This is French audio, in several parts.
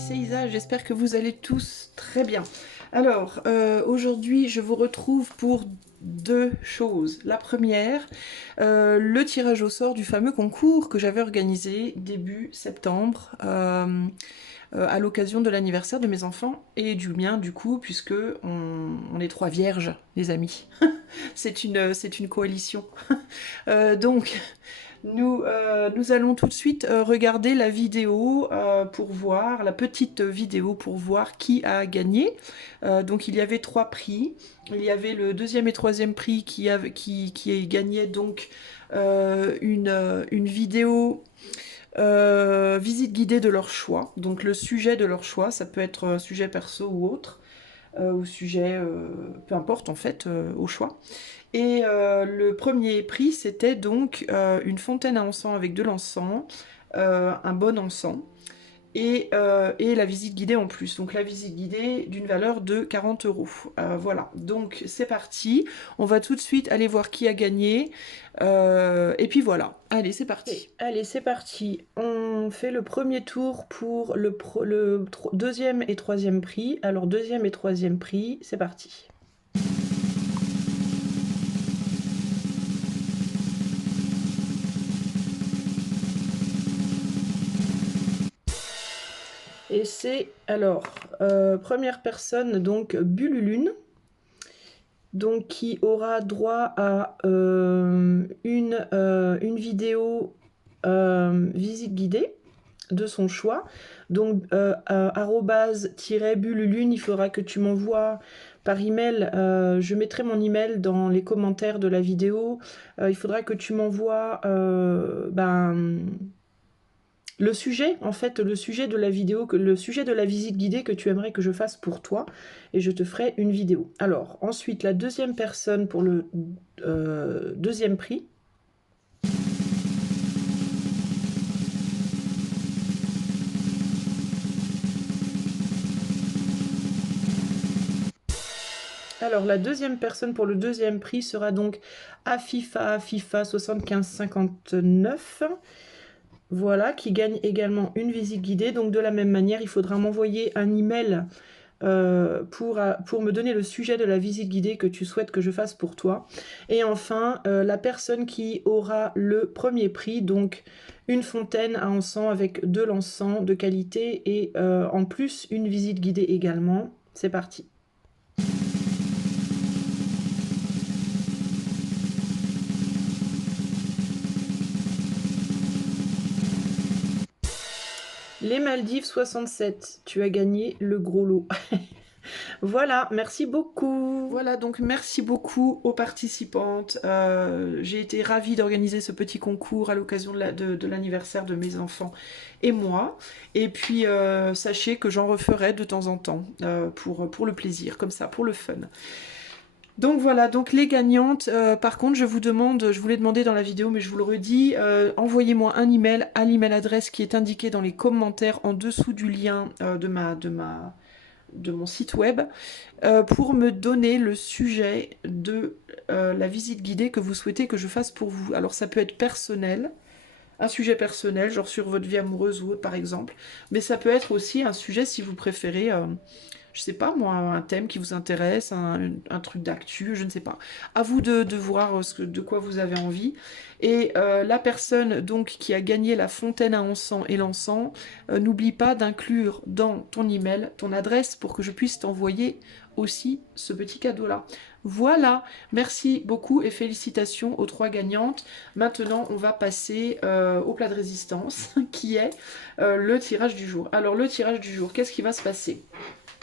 c'est Isa, j'espère que vous allez tous très bien. Alors, aujourd'hui, je vous retrouve pour deux choses. La première, le tirage au sort du fameux concours que j'avais organisé début septembre, à l'occasion de l'anniversaire de mes enfants et du mien, du coup, puisque on est trois vierges, les amis. C'est une coalition. Donc, nous allons tout de suite regarder la vidéo pour voir, la petite vidéo pour voir qui a gagné. Donc il y avait trois prix. Il y avait le deuxième et troisième prix qui gagnait donc une vidéo visite guidée de leur choix. Donc le sujet de leur choix, ça peut être sujet perso ou autre, ou sujet, peu importe en fait, au choix. Et le premier prix, c'était donc une fontaine à encens avec de l'encens, un bon encens, et la visite guidée en plus. Donc la visite guidée d'une valeur de 40 euros. Voilà, donc c'est parti. On va tout de suite aller voir qui a gagné. Et puis voilà, allez, c'est parti. Okay. Allez, c'est parti. On fait le premier tour pour le deuxième et troisième prix. Alors deuxième et troisième prix, c'est parti. Et c'est, alors, première personne, donc Bululune, donc qui aura droit à une vidéo visite guidée de son choix. Donc, @-bululune, il faudra que tu m'envoies par email, je mettrai mon email dans les commentaires de la vidéo, il faudra que tu m'envoies le sujet, en fait, le sujet de la vidéo, le sujet de la visite guidée que tu aimerais que je fasse pour toi, et je te ferai une vidéo. Alors, ensuite, la deuxième personne pour le deuxième prix. Alors, la deuxième personne pour le deuxième prix sera donc Afifa 7559. Voilà, qui gagne également une visite guidée. Donc de la même manière, il faudra m'envoyer un email pour me donner le sujet de la visite guidée que tu souhaites que je fasse pour toi. Et enfin, la personne qui aura le premier prix, donc une fontaine à encens avec de l'encens de qualité et en plus une visite guidée également. C'est parti. Les Maldives 67, tu as gagné le gros lot. Voilà, merci beaucoup. Voilà, donc merci beaucoup aux participantes. J'ai été ravie d'organiser ce petit concours à l'occasion de l'anniversaire de mes enfants et moi. Et puis, sachez que j'en referai de temps en temps pour le plaisir, comme ça, pour le fun. Donc voilà, donc les gagnantes, par contre je vous l'ai demandé dans la vidéo mais je vous le redis, envoyez-moi un email à l'email adresse qui est indiquée dans les commentaires en dessous du lien de mon site web pour me donner le sujet de la visite guidée que vous souhaitez que je fasse pour vous. Alors ça peut être personnel, un sujet personnel, genre sur votre vie amoureuse ou autre par exemple, mais ça peut être aussi un sujet si vous préférez... je sais pas moi, un thème qui vous intéresse, un truc d'actu, je ne sais pas. À vous de voir de quoi vous avez envie. Et la personne donc qui a gagné la fontaine à encens et l'encens, n'oublie pas d'inclure dans ton email ton adresse pour que je puisse t'envoyer aussi ce petit cadeau-là. Voilà, merci beaucoup et félicitations aux trois gagnantes. Maintenant, on va passer au plat de résistance, qui est le tirage du jour. Alors, le tirage du jour, qu'est-ce qui va se passer ?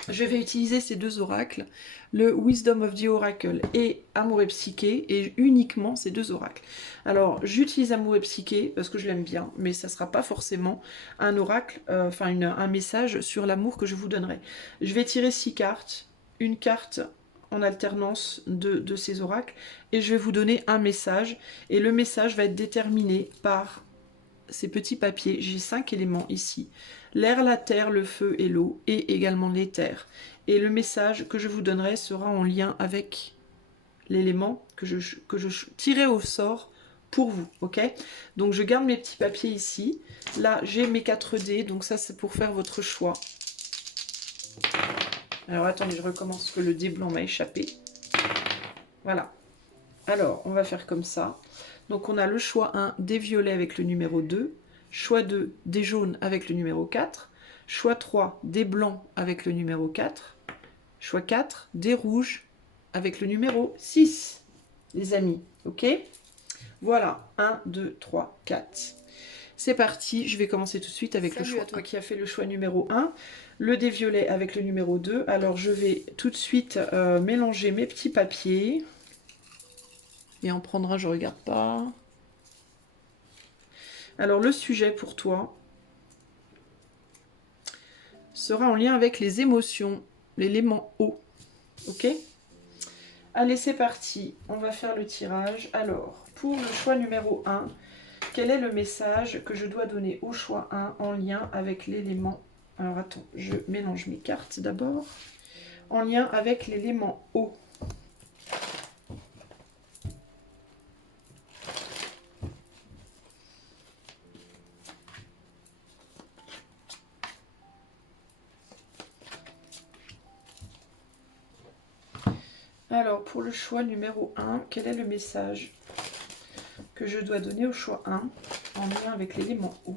Je vais utiliser ces deux oracles, le Wisdom of the Oracle et Amour et Psyché, et uniquement ces deux oracles. Alors, j'utilise Amour et Psyché parce que je l'aime bien, mais ça ne sera pas forcément un oracle, un message sur l'amour que je vous donnerai. Je vais tirer 6 cartes, une carte en alternance de ces oracles, et je vais vous donner un message, et le message va être déterminé par ces petits papiers. J'ai 5 éléments ici. L'air, la terre, le feu et l'eau, et également l'éther. Et le message que je vous donnerai sera en lien avec l'élément que je tirerai au sort pour vous, ok? Donc je garde mes petits papiers ici. Là, j'ai mes 4 dés, donc ça c'est pour faire votre choix. Alors attendez, je recommence parce que le dé blanc m'a échappé. Voilà. Alors, on va faire comme ça. Donc on a le choix 1, des violets avec le numéro 2. Choix 2, des jaunes avec le numéro 4. Choix 3, des blancs avec le numéro 4. Choix 4, des rouges avec le numéro 6. Les amis, ok? Voilà, 1, 2, 3, 4. C'est parti, je vais commencer tout de suite avec le choix. Salut à toi qui a fait le choix numéro 1, le dé violet avec le numéro 2. Alors je vais tout de suite mélanger mes petits papiers. Et en prendre un, je regarde pas. Alors le sujet pour toi sera en lien avec les émotions, l'élément eau. Ok? Allez, c'est parti. On va faire le tirage. Alors, pour le choix numéro 1, quel est le message que je dois donner au choix 1 en lien avec l'élément... Alors attends, je mélange mes cartes d'abord. En lien avec l'élément eau. Alors, pour le choix numéro 1, quel est le message que je dois donner au choix 1 en lien avec l'élément eau?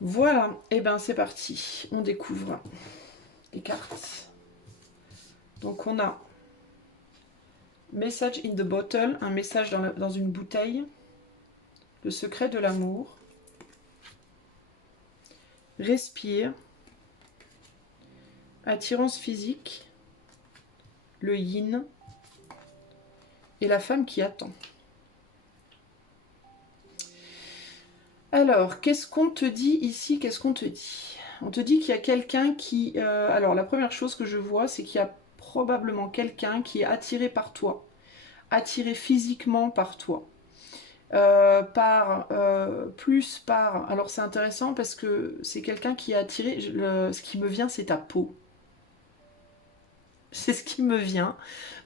Voilà, et ben c'est parti. On découvre les cartes. Donc on a Message in the bottle, un message dans une bouteille. Le secret de l'amour. Respire. Attirance physique. Le yin. Et la femme qui attend. Alors, qu'est-ce qu'on te dit ici? Qu'est-ce qu'on te dit? On te dit qu'il y a quelqu'un qui... alors, la première chose que je vois, c'est qu'il y a probablement quelqu'un qui est attiré par toi. Attiré physiquement par toi. Plus par... Alors, c'est intéressant parce que c'est quelqu'un qui est attiré... ce qui me vient, c'est ta peau. C'est ce qui me vient.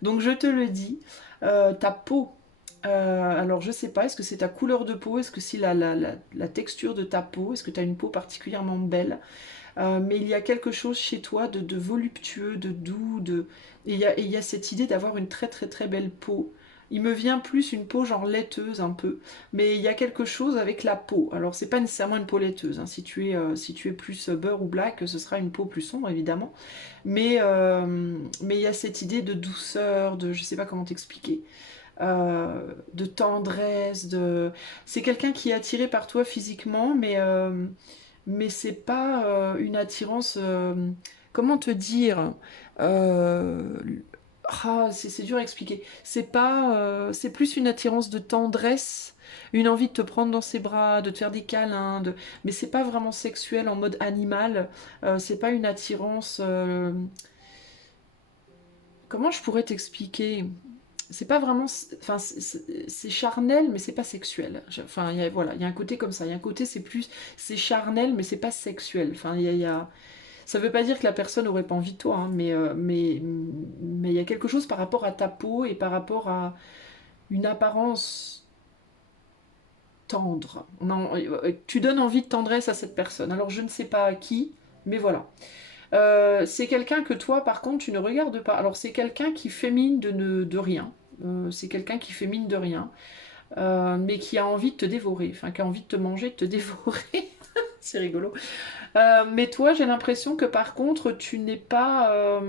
Donc, je te le dis. Ta peau... alors je sais pas, est-ce que c'est ta couleur de peau, est-ce que c'est la texture de ta peau, est-ce que tu as une peau particulièrement belle, mais il y a quelque chose chez toi de voluptueux, de doux, et il y a cette idée d'avoir une très très très belle peau. Il me vient plus une peau genre laiteuse un peu, mais il y a quelque chose avec la peau. Alors c'est pas nécessairement une peau laiteuse, hein. Si tu es plus beurre ou black, ce sera une peau plus sombre évidemment, mais il y a cette idée de douceur, de je sais pas comment t'expliquer, de tendresse, c'est quelqu'un qui est attiré par toi physiquement, mais c'est pas une attirance. Comment te dire, euh, c'est dur à expliquer. C'est pas, c'est plus une attirance de tendresse, une envie de te prendre dans ses bras, de te faire des câlins, mais c'est pas vraiment sexuel en mode animal. C'est pas une attirance. Comment je pourrais t'expliquer? C'est pas vraiment, enfin c'est charnel mais c'est pas sexuel. Enfin voilà, il y a un côté comme ça, il y a un côté c'est charnel mais c'est pas sexuel. Enfin ça veut pas dire que la personne aurait pas envie de toi, hein, mais il y a quelque chose par rapport à ta peau et par rapport à une apparence tendre. Tu donnes envie de tendresse à cette personne. Alors je ne sais pas à qui, mais voilà. C'est quelqu'un que toi, par contre, tu ne regardes pas. Alors, c'est quelqu'un qui fait mine de rien. C'est quelqu'un qui fait mine de rien, mais qui a envie de te dévorer. Enfin, qui a envie de te manger, de te dévorer. C'est rigolo. Mais toi, j'ai l'impression que, par contre, tu n'es pas...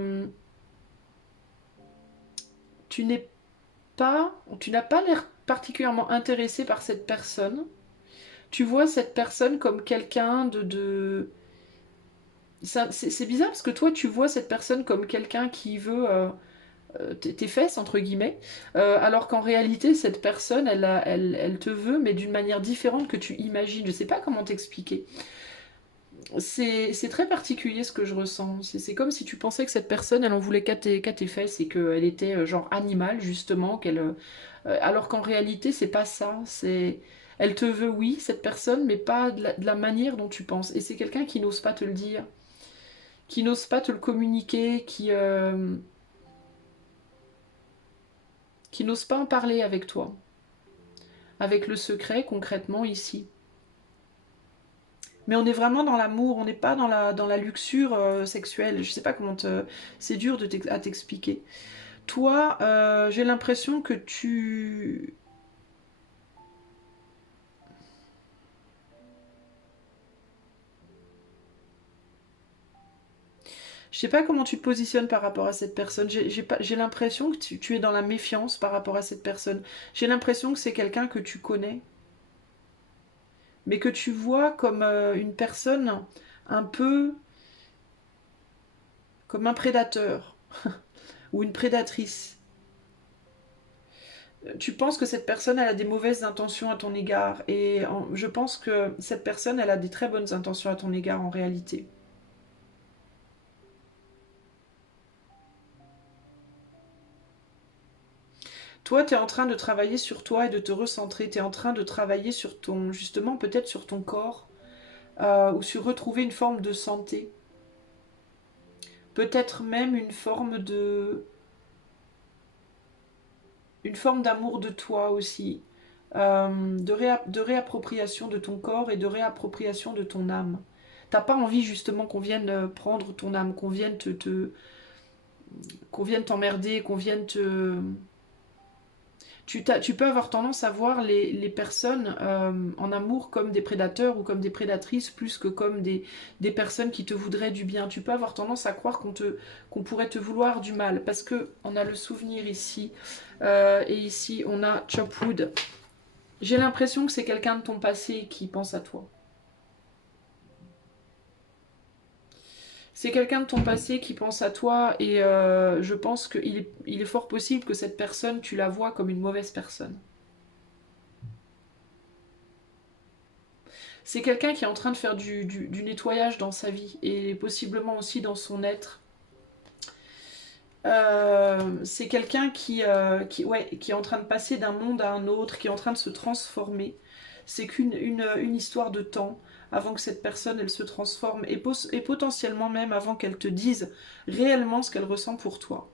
Tu n'as pas l'air particulièrement intéressé par cette personne. Tu vois cette personne comme quelqu'un c'est bizarre parce que toi, tu vois cette personne comme quelqu'un qui veut tes fesses, entre guillemets, alors qu'en réalité, cette personne, elle te veut, mais d'une manière différente que tu imagines. Je sais pas comment t'expliquer. C'est très particulier ce que je ressens. C'est comme si tu pensais que cette personne, elle en voulait qu'à tes fesses et qu'elle était genre animale, justement, alors qu'en réalité, c'est pas ça. Elle te veut, oui, cette personne, mais pas de la manière dont tu penses. Et c'est quelqu'un qui n'ose pas te le dire, qui n'ose pas te le communiquer, qui n'ose pas en parler avec toi. avec le secret concrètement ici. Mais on est vraiment dans l'amour, on n'est pas dans la luxure sexuelle. Je sais pas comment te... C'est dur à t'expliquer. Toi, j'ai l'impression que tu... Je sais pas comment tu te positionnes par rapport à cette personne. J'ai l'impression que tu es dans la méfiance par rapport à cette personne. J'ai l'impression que c'est quelqu'un que tu connais, mais que tu vois comme une personne un peu comme un prédateur ou une prédatrice. Tu penses que cette personne elle a des mauvaises intentions à ton égard et je pense que cette personne elle a des très bonnes intentions à ton égard en réalité. Toi, tu es en train de travailler sur toi et de te recentrer. Tu es en train de travailler sur ton, justement, peut-être sur ton corps ou sur retrouver une forme de santé. Peut-être même une forme d'amour de toi aussi. De réappropriation de ton corps et de réappropriation de ton âme. T'as pas envie justement qu'on vienne prendre ton âme, qu'on vienne t'emmerder, qu'on vienne te, tu peux avoir tendance à voir les personnes en amour comme des prédateurs ou comme des prédatrices plus que comme des personnes qui te voudraient du bien. Tu peux avoir tendance à croire qu'on pourrait te vouloir du mal parce que on a le souvenir ici et ici on a Chopwood. J'ai l'impression que c'est quelqu'un de ton passé qui pense à toi. C'est quelqu'un de ton passé qui pense à toi et je pense il est fort possible que cette personne, tu la vois comme une mauvaise personne. C'est quelqu'un qui est en train de faire du nettoyage dans sa vie et possiblement aussi dans son être. C'est quelqu'un qui est en train de passer d'un monde à un autre, qui est en train de se transformer. C'est une histoire de temps avant que cette personne elle se transforme et potentiellement même avant qu'elle te dise réellement ce qu'elle ressent pour toi.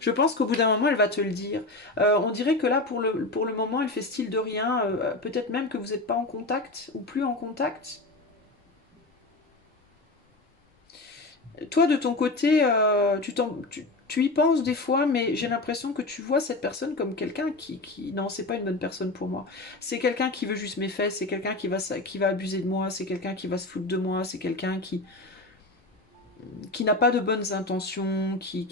Je pense qu'au bout d'un moment, elle va te le dire. On dirait que là, pour le moment, elle fait style de rien. Peut-être même que vous n'êtes pas en contact ou plus en contact. Toi, de ton côté, tu y penses des fois, mais j'ai l'impression que tu vois cette personne comme quelqu'un Non, c'est pas une bonne personne pour moi. C'est quelqu'un qui veut juste mes fesses, c'est quelqu'un qui va abuser de moi, c'est quelqu'un qui va se foutre de moi, c'est quelqu'un qui n'a pas de bonnes intentions, qui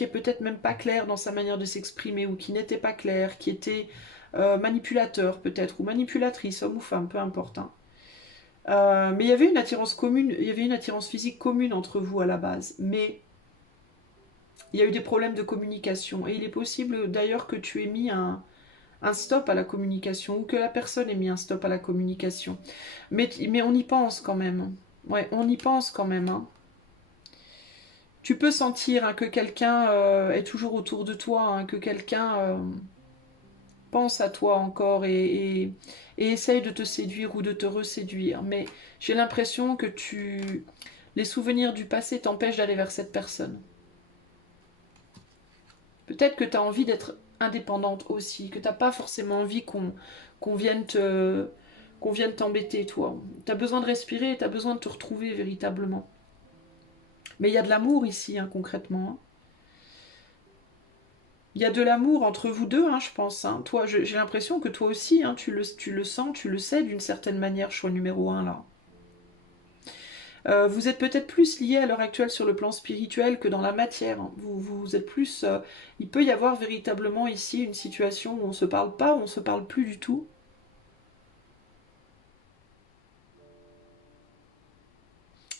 est peut-être même pas clair dans sa manière de s'exprimer, ou qui n'était pas clair, qui était manipulateur peut-être, ou manipulatrice, homme ou femme, peu importe. Hein. Mais il y avait une attirance commune, il y avait une attirance physique commune entre vous à la base. Mais il y a eu des problèmes de communication. Et il est possible d'ailleurs que tu aies mis un stop à la communication ou que la personne ait mis un stop à la communication. Mais on y pense quand même. Ouais, on y pense quand même. Hein. Tu peux sentir hein, que quelqu'un est toujours autour de toi, hein, que quelqu'un pense à toi encore et essaye de te séduire ou de te reséduire. Mais j'ai l'impression que les souvenirs du passé t'empêchent d'aller vers cette personne. Peut-être que tu as envie d'être indépendante aussi, que tu n'as pas forcément envie qu'on vienne qu'on vienne t'embêter, toi. Tu as besoin de respirer et tu as besoin de te retrouver véritablement. Mais il y a de l'amour ici, hein, concrètement. Hein. Il y a de l'amour entre vous deux, hein, je pense. Hein. Toi, j'ai l'impression que toi aussi, hein, tu le sens, tu le sais d'une certaine manière, choix numéro un, là. Vous êtes peut-être plus lié à l'heure actuelle sur le plan spirituel que dans la matière. Hein. Vous êtes plus... il peut y avoir véritablement ici une situation où on ne se parle pas, où on ne se parle plus du tout.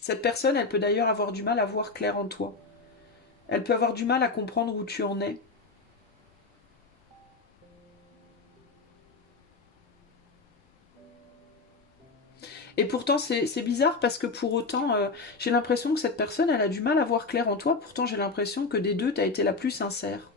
Cette personne, elle peut d'ailleurs avoir du mal à voir clair en toi. Elle peut avoir du mal à comprendre où tu en es. Et pourtant, c'est bizarre parce que pour autant, j'ai l'impression que cette personne, elle a du mal à voir clair en toi. Pourtant, j'ai l'impression que des deux, tu as été la plus sincère.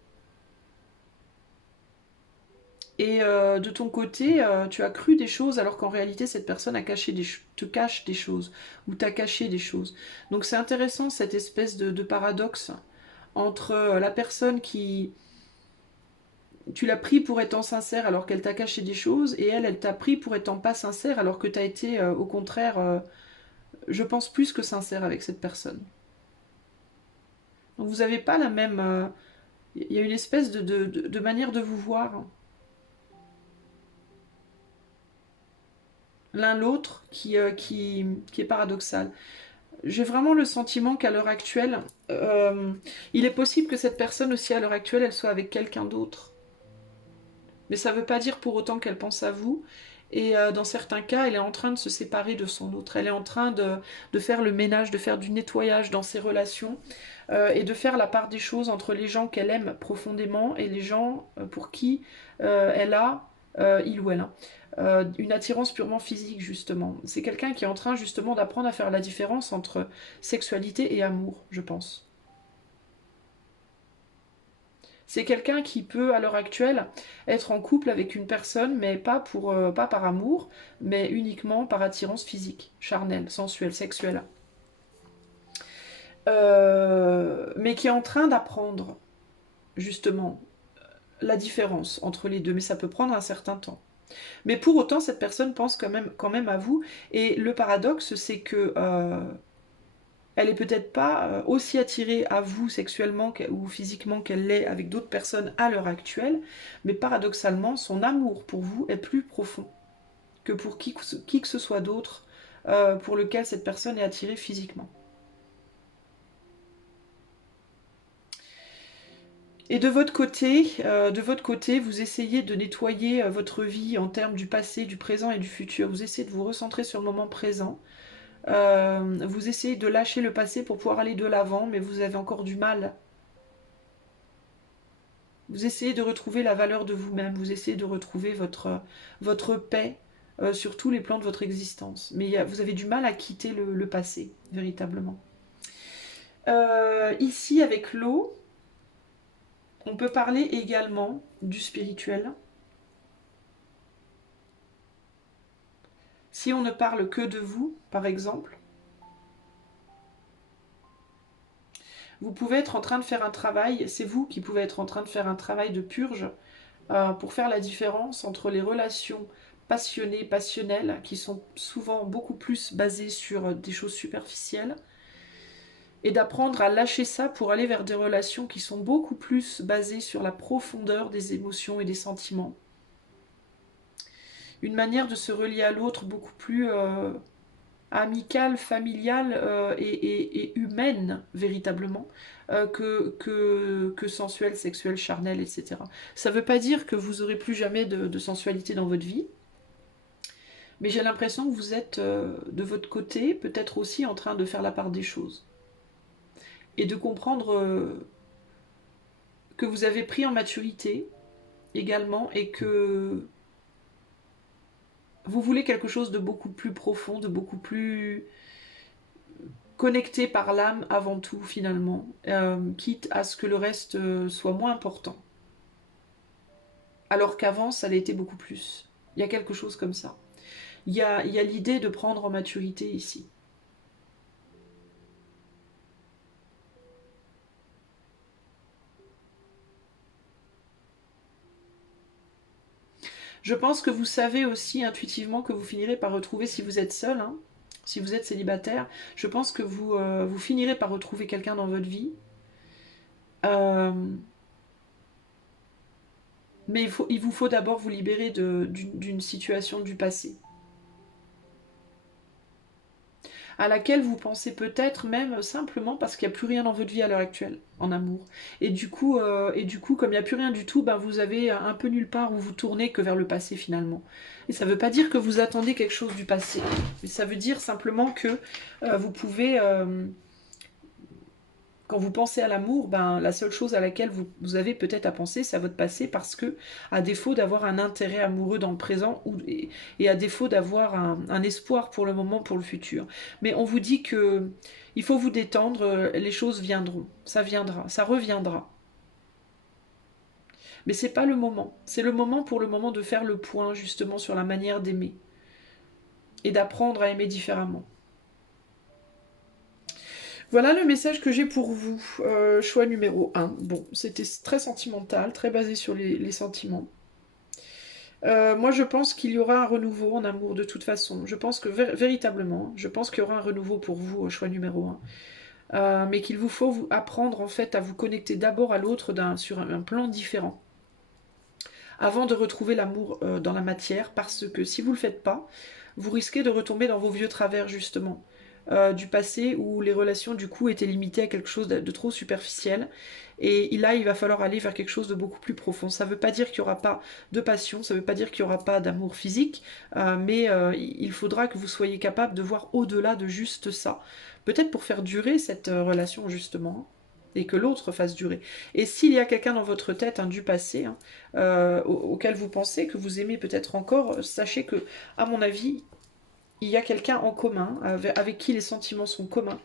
Et de ton côté, tu as cru des choses alors qu'en réalité, cette personne te cache des choses ou t'a caché des choses. Donc c'est intéressant cette espèce de paradoxe entre la personne tu l'as pris pour étant sincère alors qu'elle t'a caché des choses, et elle t'a pris pour étant pas sincère alors que tu as été, au contraire, je pense, plus que sincère avec cette personne. Donc vous n'avez pas la même... Il y a une espèce de manière de vous voir, hein, l'un l'autre qui est paradoxale. J'ai vraiment le sentiment qu'à l'heure actuelle, il est possible que cette personne aussi à l'heure actuelle, elle soit avec quelqu'un d'autre. Mais ça ne veut pas dire pour autant qu'elle pense à vous. Et dans certains cas, elle est en train de se séparer de son autre. Elle est en train de faire le ménage, de faire du nettoyage dans ses relations et de faire la part des choses entre les gens qu'elle aime profondément et les gens pour qui elle a, il ou elle, hein, une attirance purement physique, justement. C'est quelqu'un qui est en train justement d'apprendre à faire la différence entre sexualité et amour, je pense. C'est quelqu'un qui peut, à l'heure actuelle, être en couple avec une personne, mais pas par amour, mais uniquement par attirance physique, charnelle, sensuelle, sexuelle. Mais qui est en train d'apprendre, justement, la différence entre les deux. Mais ça peut prendre un certain temps. Mais pour autant, cette personne pense quand même à vous. Et le paradoxe, c'est que elle est peut-être pas aussi attirée à vous sexuellement ou physiquement qu'elle l'est avec d'autres personnes à l'heure actuelle, mais paradoxalement, son amour pour vous est plus profond que pour qui que ce soit d'autre pour lequel cette personne est attirée physiquement. Et de votre côté, vous essayez de nettoyer votre vie en termes du passé, du présent et du futur. Vous essayez de vous recentrer sur le moment présent. Vous essayez de lâcher le passé pour pouvoir aller de l'avant, mais vous avez encore du mal. Vous essayez de retrouver la valeur de vous-même, vous essayez de retrouver votre paix sur tous les plans de votre existence. Mais vous avez du mal à quitter le passé, véritablement. Ici, avec l'eau, on peut parler également du spirituel. Si on ne parle que de vous, par exemple, vous pouvez être en train de faire un travail, c'est vous qui pouvez être en train de faire un travail de purge pour faire la différence entre les relations passionnées, passionnelles, qui sont souvent beaucoup plus basées sur des choses superficielles, et d'apprendre à lâcher ça pour aller vers des relations qui sont beaucoup plus basées sur la profondeur des émotions et des sentiments. Une manière de se relier à l'autre beaucoup plus amicale, familiale et humaine, véritablement, que sensuelle, sexuelle, charnelle, etc. Ça ne veut pas dire que vous n'aurez plus jamais de sensualité dans votre vie, mais j'ai l'impression que vous êtes de votre côté peut-être aussi en train de faire la part des choses. Et de comprendre que vous avez pris en maturité également et que vous voulez quelque chose de beaucoup plus profond, de beaucoup plus connecté par l'âme avant tout finalement, quitte à ce que le reste soit moins important. Alors qu'avant, ça l'était beaucoup plus. Il y a quelque chose comme ça. Il y a l'idée de prendre en maturité ici. Je pense que vous savez aussi intuitivement que vous finirez par retrouver, si vous êtes seul, hein, si vous êtes célibataire, je pense que vous finirez par retrouver quelqu'un dans votre vie. Euh, mais il vous faut d'abord vous libérer d'une situation du passé, à laquelle vous pensez peut-être même simplement parce qu'il n'y a plus rien dans votre vie à l'heure actuelle, en amour. Et du coup, comme il n'y a plus rien du tout, ben vous avez un peu nulle part où vous tournez que vers le passé finalement. Et ça ne veut pas dire que vous attendez quelque chose du passé, mais ça veut dire simplement que vous pouvez... quand vous pensez à l'amour, ben, la seule chose à laquelle vous avez peut-être à penser, c'est à votre passé, parce que, à défaut d'avoir un intérêt amoureux dans le présent, et à défaut d'avoir un espoir pour le moment, pour le futur. Mais on vous dit que il faut vous détendre, les choses viendront, ça viendra, ça reviendra. Mais c'est pas le moment. C'est le moment pour le moment de faire le point justement sur la manière d'aimer et d'apprendre à aimer différemment. Voilà le message que j'ai pour vous. Choix numéro 1. Bon, c'était très sentimental, très basé sur les sentiments. Moi, je pense qu'il y aura un renouveau en amour de toute façon. Je pense que véritablement, je pense qu'il y aura un renouveau pour vous au choix numéro 1. Mais qu'il vous faut apprendre en fait à vous connecter d'abord à l'autre sur un plan différent. Avant de retrouver l'amour dans la matière, parce que si vous ne le faites pas, vous risquez de retomber dans vos vieux travers justement. Du passé où les relations du coup étaient limitées à quelque chose de trop superficiel et là il va falloir aller vers quelque chose de beaucoup plus profond. Ça ne veut pas dire qu'il n'y aura pas de passion, ça ne veut pas dire qu'il n'y aura pas d'amour physique, mais il faudra que vous soyez capable de voir au-delà de juste ça. Peut-être pour faire durer cette relation justement et que l'autre fasse durer. Et s'il y a quelqu'un dans votre tête du passé auquel vous pensez, que vous aimez peut-être encore, sachez que, à mon avis, il y a quelqu'un en commun, avec qui les sentiments sont communs,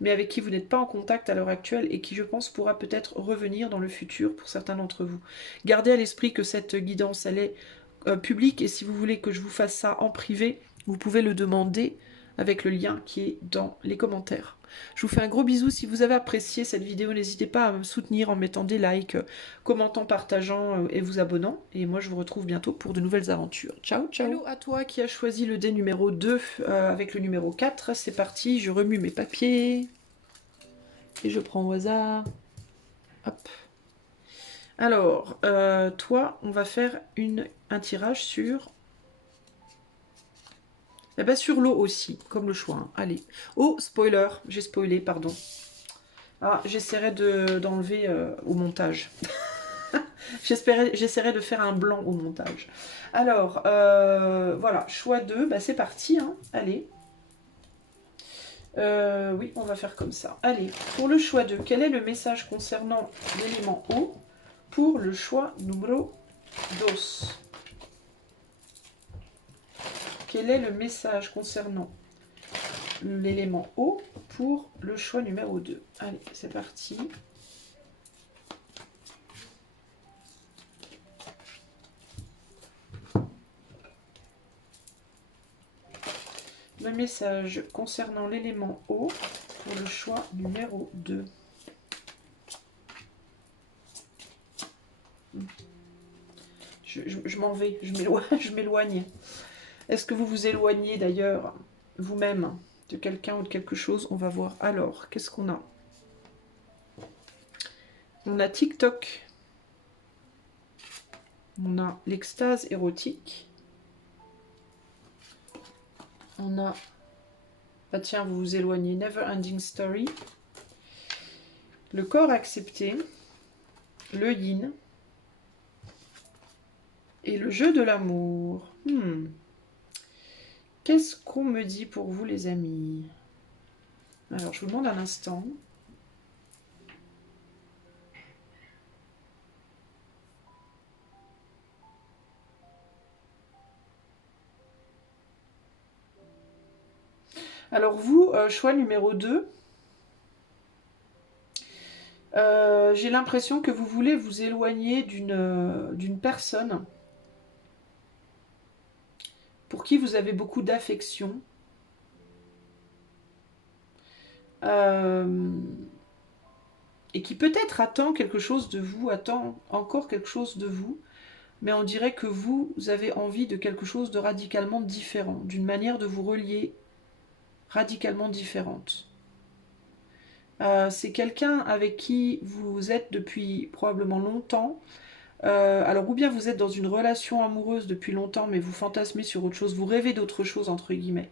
mais avec qui vous n'êtes pas en contact à l'heure actuelle et qui, je pense, pourra peut-être revenir dans le futur pour certains d'entre vous. Gardez à l'esprit que cette guidance, elle est publique et si vous voulez que je vous fasse ça en privé, vous pouvez le demander avec le lien qui est dans les commentaires. Je vous fais un gros bisou. Si vous avez apprécié cette vidéo, n'hésitez pas à me soutenir en mettant des likes, commentant, partageant et vous abonnant. Et moi, je vous retrouve bientôt pour de nouvelles aventures. Ciao, ciao. Hello à toi qui as choisi le dé numéro 2 avec le numéro 4. C'est parti, je remue mes papiers. Et je prends au hasard. Hop. Alors, toi, on va faire un tirage sur... Eh ben, sur l'eau aussi, comme le choix. Hein. Allez. Oh, spoiler, j'ai spoilé, pardon. Ah, j'essaierai d'enlever au montage. J'essaierai de faire un blanc au montage. Alors, voilà, choix 2, bah, c'est parti. Hein. Allez. Oui, on va faire comme ça. Allez, pour le choix 2, quel est le message concernant l'élément eau pour le choix numéro 2? Quel est le message concernant l'élément eau pour le choix numéro 2? Allez, c'est parti. Le message concernant l'élément eau pour le choix numéro 2. Je m'en vais, je m'éloigne. Est-ce que vous vous éloignez d'ailleurs vous-même de quelqu'un ou de quelque chose? On va voir. Alors, qu'est-ce qu'on a? On a TikTok. On a l'extase érotique. On a... Bah tiens, vous vous éloignez. Never Ending Story. Le corps accepté. Le yin. Et le jeu de l'amour. Qu'est-ce qu'on me dit pour vous, les amis? Alors, je vous demande un instant. Alors vous, choix numéro 2, j'ai l'impression que vous voulez vous éloigner d'une personne pour qui vous avez beaucoup d'affection. Et qui peut-être attend quelque chose de vous, attend encore quelque chose de vous, mais on dirait que vous avez envie de quelque chose de radicalement différent, d'une manière de vous relier radicalement différente. C'est quelqu'un avec qui vous êtes depuis probablement longtemps. Alors ou bien vous êtes dans une relation amoureuse depuis longtemps, mais vous fantasmez sur autre chose, vous rêvez d'autre chose entre guillemets,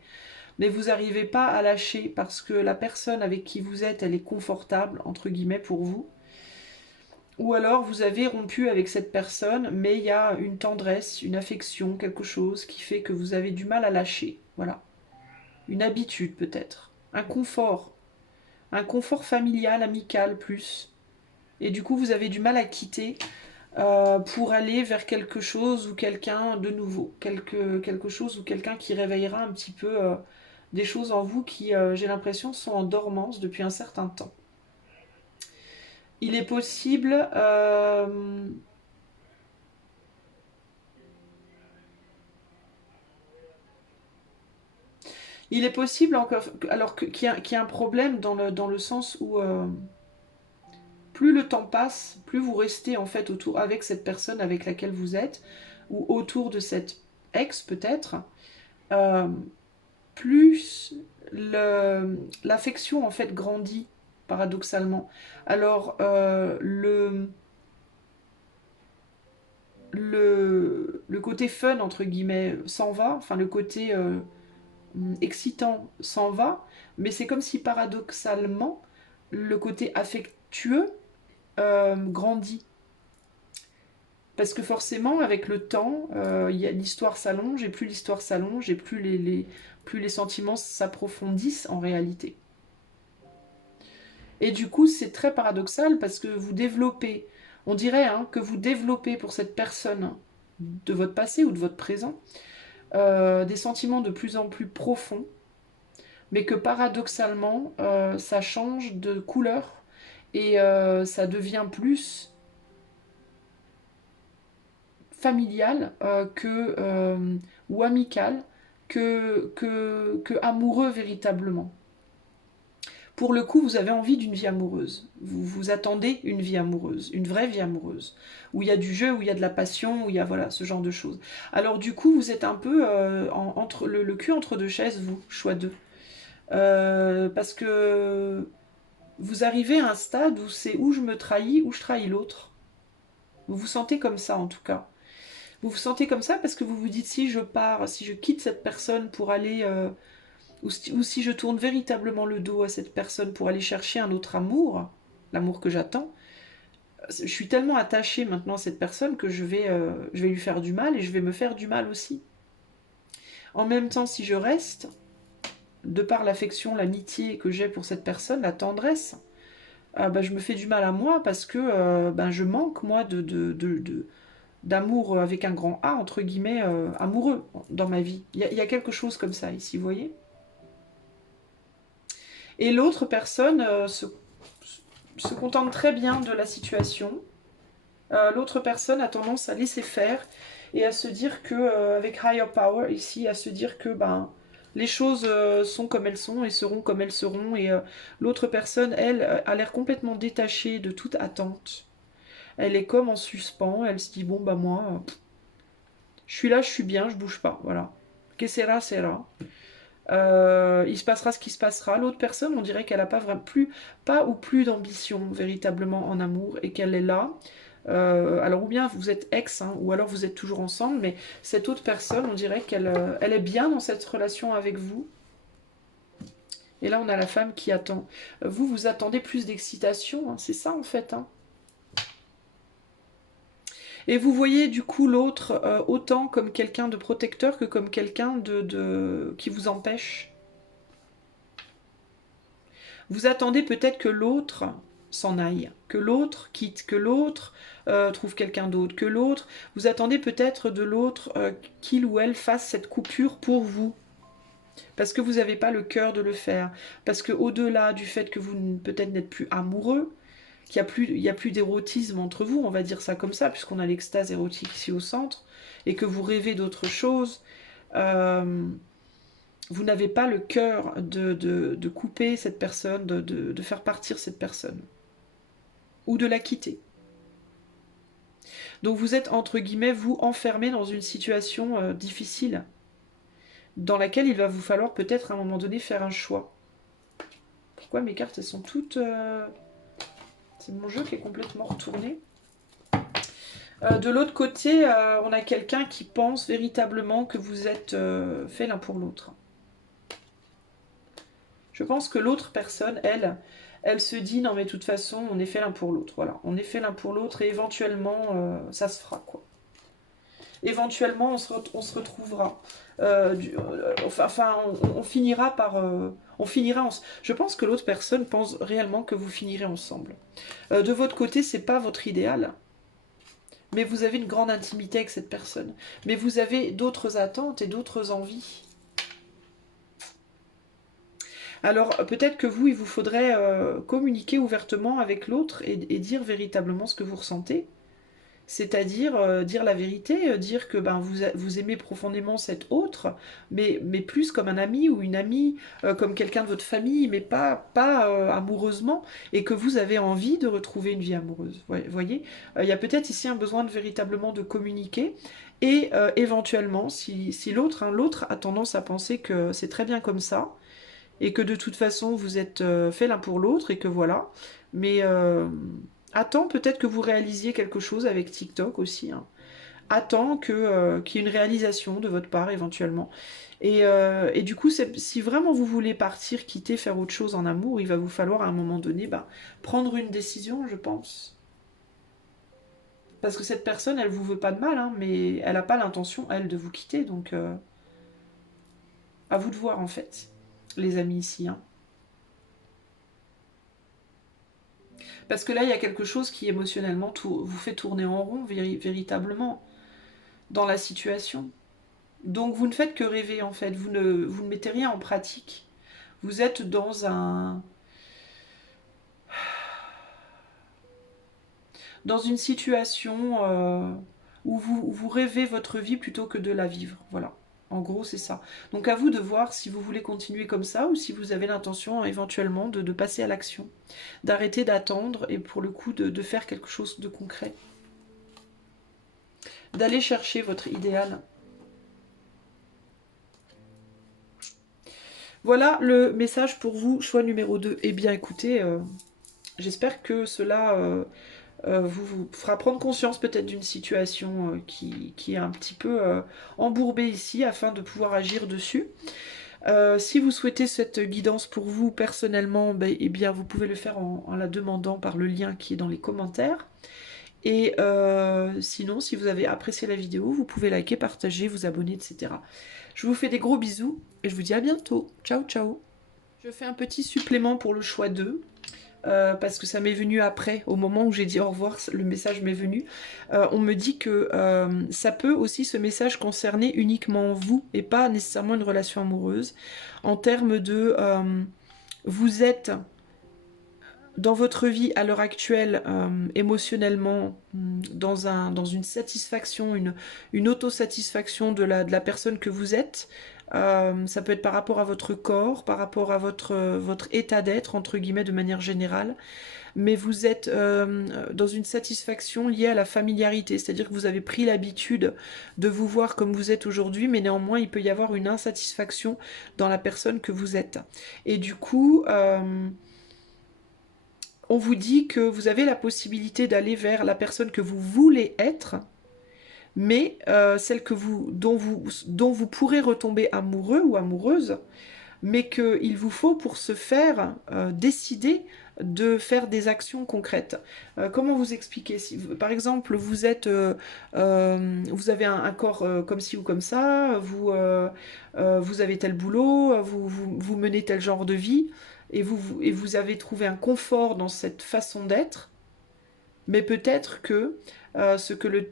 mais vous n'arrivez pas à lâcher parce que la personne avec qui vous êtes, elle est confortable entre guillemets pour vous. Ou alors vous avez rompu avec cette personne, mais il y a une tendresse, une affection, quelque chose qui fait que vous avez du mal à lâcher. Voilà. Une habitude peut-être. Un confort. Un confort familial, amical plus. Et du coup vous avez du mal à quitter pour aller vers quelque chose ou quelqu'un de nouveau. Quelque chose ou quelqu'un qui réveillera un petit peu des choses en vous qui, j'ai l'impression, sont en dormance depuis un certain temps. Il est possible... Il est possible encore, alors qu'il y a un problème dans le sens où plus le temps passe, plus vous restez en fait autour avec cette personne avec laquelle vous êtes, ou autour de cette ex peut-être, euh, plus l'affection en fait grandit paradoxalement. Alors le côté fun entre guillemets s'en va, enfin le côté excitant s'en va, mais c'est comme si paradoxalement le côté affectueux grandit. Parce que forcément, avec le temps, l'histoire s'allonge, et plus l'histoire s'allonge, et plus les sentiments s'approfondissent en réalité. Et du coup, c'est très paradoxal parce que vous développez, on dirait hein, que vous développez pour cette personne de votre passé ou de votre présent des sentiments de plus en plus profonds, mais que paradoxalement, ça change de couleur et ça devient plus familial ou amical que amoureux véritablement. Pour le coup, vous avez envie d'une vie amoureuse. Vous attendez une vie amoureuse, une vraie vie amoureuse, où il y a du jeu, où il y a de la passion, où il y a voilà ce genre de choses. Alors du coup, vous êtes un peu entre le cul entre deux chaises, vous, choix 2. Parce que vous arrivez à un stade où c'est où je me trahis, où je trahis l'autre. Vous vous sentez comme ça en tout cas. Vous vous sentez comme ça parce que vous vous dites si je pars, si je quitte cette personne pour aller ou si je tourne véritablement le dos à cette personne pour aller chercher un autre amour, l'amour que j'attends, je suis tellement attachée maintenant à cette personne que je vais lui faire du mal et je vais me faire du mal aussi. En même temps, si je reste, de par l'affection, l'amitié que j'ai pour cette personne, la tendresse, je me fais du mal à moi parce que je manque, moi, d'amour avec un grand A, entre guillemets, amoureux dans ma vie. Il y a quelque chose comme ça ici, vous voyez. Et l'autre personne se contente très bien de la situation. L'autre personne a tendance à laisser faire et à se dire que, avec higher power ici, à se dire que les choses sont comme elles sont et seront comme elles seront. Et l'autre personne, elle, a l'air complètement détachée de toute attente. Elle est comme en suspens. Elle se dit bon moi, je suis là, je suis bien, je bouge pas. Voilà. Que sera, sera. Il se passera ce qui se passera. L'autre personne, on dirait qu'elle n'a pas vraiment pas ou plus d'ambition véritablement en amour et qu'elle est là. Alors ou bien vous êtes ex, hein, ou alors vous êtes toujours ensemble, mais cette autre personne, on dirait qu'elle elle est bien dans cette relation avec vous. Et là, on a la femme qui attend. Vous, vous attendez plus d'excitation, hein, c'est ça en fait. Hein. Et vous voyez du coup l'autre autant comme quelqu'un de protecteur que comme quelqu'un qui vous empêche. Vous attendez peut-être que l'autre s'en aille, que l'autre quitte, que l'autre trouve quelqu'un d'autre, que l'autre... Vous attendez peut-être de l'autre qu'il ou elle fasse cette coupure pour vous. Parce que vous n'avez pas le cœur de le faire. Parce que au-delà du fait que vous peut-être n'êtes plus amoureux, qu'il n'y a plus d'érotisme entre vous, on va dire ça comme ça, puisqu'on a l'extase érotique ici au centre, et que vous rêvez d'autre chose, vous n'avez pas le cœur de couper cette personne, de faire partir cette personne, ou de la quitter. Donc vous êtes, entre guillemets, vous enfermé dans une situation difficile, dans laquelle il va vous falloir peut-être à un moment donné faire un choix. Pourquoi mes cartes, elles sont toutes... C'est mon jeu qui est complètement retourné. De l'autre côté, on a quelqu'un qui pense véritablement que vous êtes fait l'un pour l'autre. Je pense que l'autre personne, elle se dit non mais de toute façon on est fait l'un pour l'autre. Voilà, on est fait l'un pour l'autre et éventuellement ça se fera quoi. Éventuellement on se retrouvera. On finira par... Je pense que l'autre personne pense réellement que vous finirez ensemble. De votre côté, c'est pas votre idéal. Mais vous avez une grande intimité avec cette personne. Mais vous avez d'autres attentes et d'autres envies. Alors peut-être que vous, il vous faudrait communiquer ouvertement avec l'autre et dire véritablement ce que vous ressentez. C'est-à-dire dire la vérité, dire que ben, vous aimez profondément cet autre, mais plus comme un ami ou une amie, comme quelqu'un de votre famille, mais pas amoureusement, et que vous avez envie de retrouver une vie amoureuse. Voyez, il y a peut-être ici un besoin de véritablement de communiquer, et éventuellement, si l'autre a tendance à penser que c'est très bien comme ça, et que de toute façon vous êtes fait l'un pour l'autre, et que voilà, mais attends peut-être que vous réalisiez quelque chose avec TikTok aussi, hein. Attends qu'il y ait une réalisation de votre part éventuellement. Et du coup, si vraiment vous voulez partir, quitter, faire autre chose en amour, il va vous falloir à un moment donné prendre une décision, je pense. Parce que cette personne, elle vous veut pas de mal, hein, mais elle n'a pas l'intention, elle, de vous quitter. Donc, à vous de voir, en fait, les amis ici, hein. Parce que là, il y a quelque chose qui émotionnellement vous fait tourner en rond, véritablement, dans la situation. Donc vous ne faites que rêver en fait, vous ne mettez rien en pratique. Vous êtes dans une situation où vous rêvez votre vie plutôt que de la vivre. Voilà. En gros, c'est ça. Donc à vous de voir si vous voulez continuer comme ça ou si vous avez l'intention éventuellement de passer à l'action, d'arrêter d'attendre et pour le coup de faire quelque chose de concret. D'aller chercher votre idéal. Voilà le message pour vous, choix numéro 2. Eh bien écoutez, j'espère que cela vous fera prendre conscience peut-être d'une situation qui est un petit peu embourbée ici afin de pouvoir agir dessus. Si vous souhaitez cette guidance pour vous personnellement, eh bien vous pouvez le faire en la demandant par le lien qui est dans les commentaires. Et sinon, si vous avez apprécié la vidéo, vous pouvez liker, partager, vous abonner, etc. Je vous fais des gros bisous et je vous dis à bientôt. Ciao, ciao. Je fais un petit supplément pour le choix 2. Parce que ça m'est venu après, au moment où j'ai dit au revoir, le message m'est venu. On me dit que ça peut aussi, ce message, concerner uniquement vous et pas nécessairement une relation amoureuse. En termes de vous êtes dans votre vie à l'heure actuelle émotionnellement dans une satisfaction, une autosatisfaction de la personne que vous êtes. Ça peut être par rapport à votre corps, par rapport à votre état d'être, entre guillemets, de manière générale. Mais vous êtes dans une satisfaction liée à la familiarité, c'est-à-dire que vous avez pris l'habitude de vous voir comme vous êtes aujourd'hui, mais néanmoins, il peut y avoir une insatisfaction dans la personne que vous êtes. Et du coup, on vous dit que vous avez la possibilité d'aller vers la personne que vous voulez être, mais celle dont vous pourrez retomber amoureux ou amoureuse, mais qu'il vous faut pour ce faire décider de faire des actions concrètes. Comment vous expliquer si, par exemple, vous avez un corps comme ci ou comme ça, vous avez tel boulot, vous menez tel genre de vie, et vous avez trouvé un confort dans cette façon d'être, mais peut-être que ce que le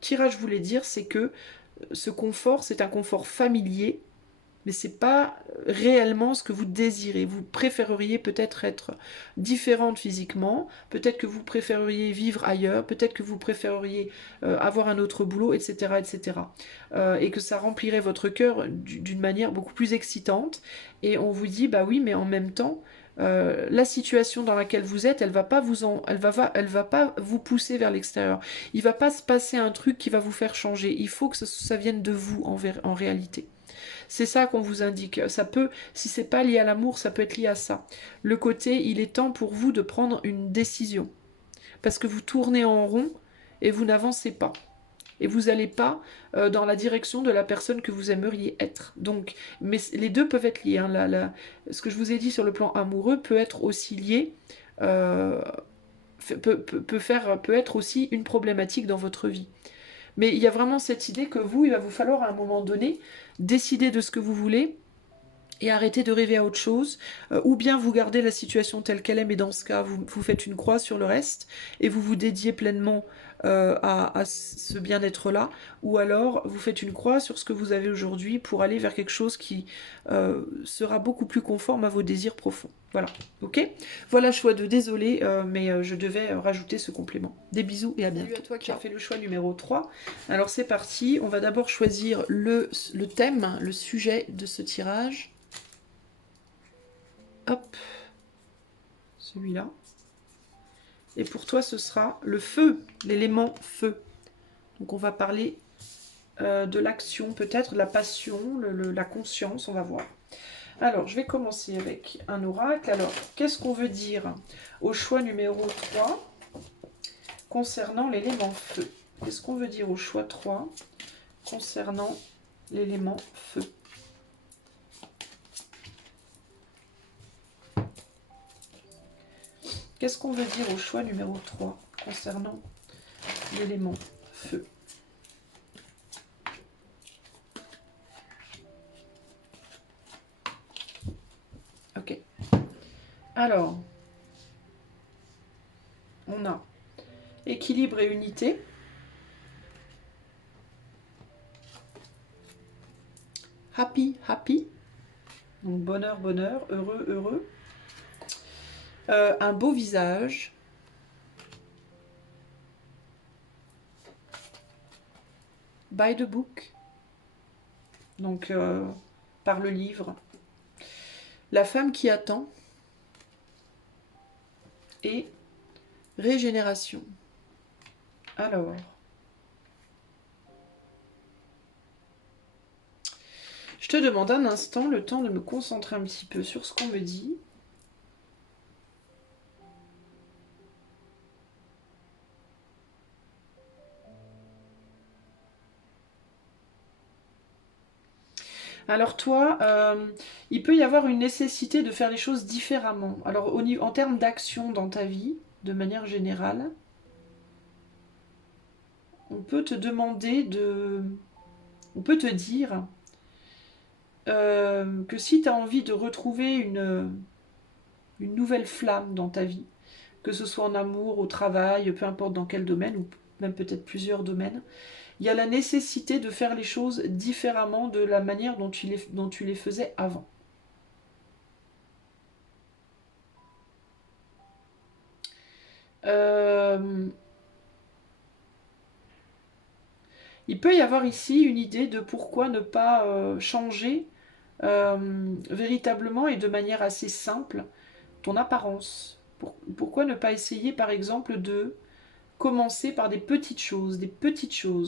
tirage voulait dire, c'est que ce confort, c'est un confort familier, mais c'est pas réellement ce que vous désirez. Vous préféreriez peut-être être différente physiquement, peut-être que vous préféreriez vivre ailleurs, peut-être que vous préféreriez avoir un autre boulot, etc., etc. Et que ça remplirait votre cœur d'une manière beaucoup plus excitante. Et on vous dit, bah oui, mais en même temps, la situation dans laquelle vous êtes, elle va pas vous pousser vers l'extérieur. Il va pas se passer un truc qui va vous faire changer. Il faut que ça vienne de vous en réalité. C'est ça qu'on vous indique. Ça peut, si c'est pas lié à l'amour, ça peut être lié à ça. Le côté, il est temps pour vous de prendre une décision. Parce que vous tournez en rond et vous n'avancez pas. Et vous n'allez pas dans la direction de la personne que vous aimeriez être. Donc, mais les deux peuvent être liés, hein. Ce que je vous ai dit sur le plan amoureux peut être aussi lié, euh, peut être aussi une problématique dans votre vie. Mais il y a vraiment cette idée que vous, il va vous falloir à un moment donné décider de ce que vous voulez et arrêter de rêver à autre chose, ou bien vous gardez la situation telle qu'elle est, mais dans ce cas, vous faites une croix sur le reste, et vous vous dédiez pleinement à ce bien-être-là, ou alors vous faites une croix sur ce que vous avez aujourd'hui pour aller vers quelque chose qui sera beaucoup plus conforme à vos désirs profonds. Voilà, ok? Voilà, choix de désolé, mais je devais rajouter ce complément. Des bisous et à bientôt. Salut à toi qui as fait le choix numéro 3. Alors c'est parti, on va d'abord choisir le thème, le sujet de ce tirage. Hop, celui-là. Et pour toi, ce sera le feu, l'élément feu. Donc on va parler de l'action, peut-être, de la passion, la conscience, on va voir. Alors, je vais commencer avec un oracle. Alors, qu'est-ce qu'on veut dire au choix numéro 3 concernant l'élément feu? Qu'est-ce qu'on veut dire au choix 3 concernant l'élément feu? Qu'est-ce qu'on veut dire au choix numéro 3 concernant l'élément feu? Ok. Alors, on a équilibre et unité. Happy, happy. Donc bonheur, bonheur. Heureux, heureux. Un beau visage. By the book. Donc par le livre. La femme qui attend. Et régénération. Alors. Je te demande un instant le temps de me concentrer un petit peu sur ce qu'on me dit. Alors toi, il peut y avoir une nécessité de faire les choses différemment. Alors en termes d'action dans ta vie, de manière générale, on peut te demander de... On peut te dire que si tu as envie de retrouver une nouvelle flamme dans ta vie, que ce soit en amour, au travail, peu importe dans quel domaine, ou même peut-être plusieurs domaines, il y a la nécessité de faire les choses différemment de la manière dont tu les faisais avant. Il peut y avoir ici une idée de pourquoi ne pas changer véritablement et de manière assez simple ton apparence. Pourquoi ne pas essayer par exemple de commencer par des petites choses,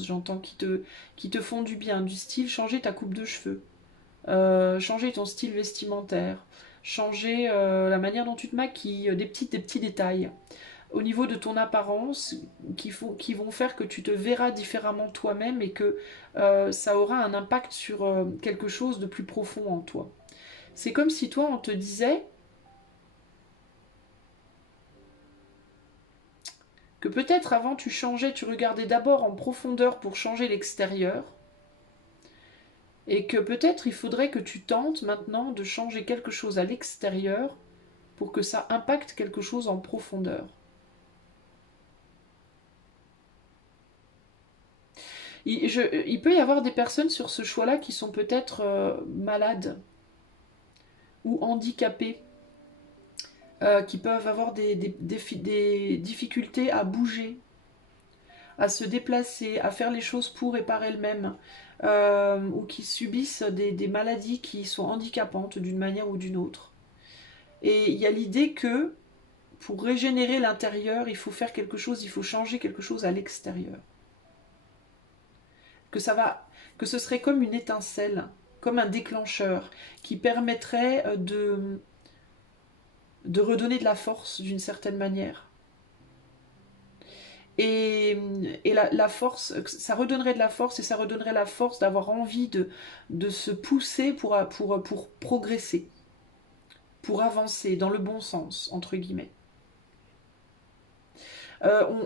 j'entends, qui te font du bien, du style changer ta coupe de cheveux, changer ton style vestimentaire, changer la manière dont tu te maquilles, des petits détails au niveau de ton apparence qui vont faire que tu te verras différemment toi-même et que ça aura un impact sur quelque chose de plus profond en toi. C'est comme si toi on te disait que peut-être avant tu changeais, tu regardais d'abord en profondeur pour changer l'extérieur et que peut-être il faudrait que tu tentes maintenant de changer quelque chose à l'extérieur pour que ça impacte quelque chose en profondeur. Il peut y avoir des personnes sur ce choix-là qui sont peut-être malades ou handicapées, qui peuvent avoir des difficultés à bouger, à se déplacer, à faire les choses pour et par elles-mêmes, ou qui subissent des maladies qui sont handicapantes d'une manière ou d'une autre. Et il y a l'idée que pour régénérer l'intérieur, il faut faire quelque chose, il faut changer quelque chose à l'extérieur. Que ce serait comme une étincelle, comme un déclencheur, qui permettrait de redonner de la force d'une certaine manière. Et la force, ça redonnerait de la force et ça redonnerait la force d'avoir envie de se pousser pour progresser, pour avancer dans le bon sens, entre guillemets.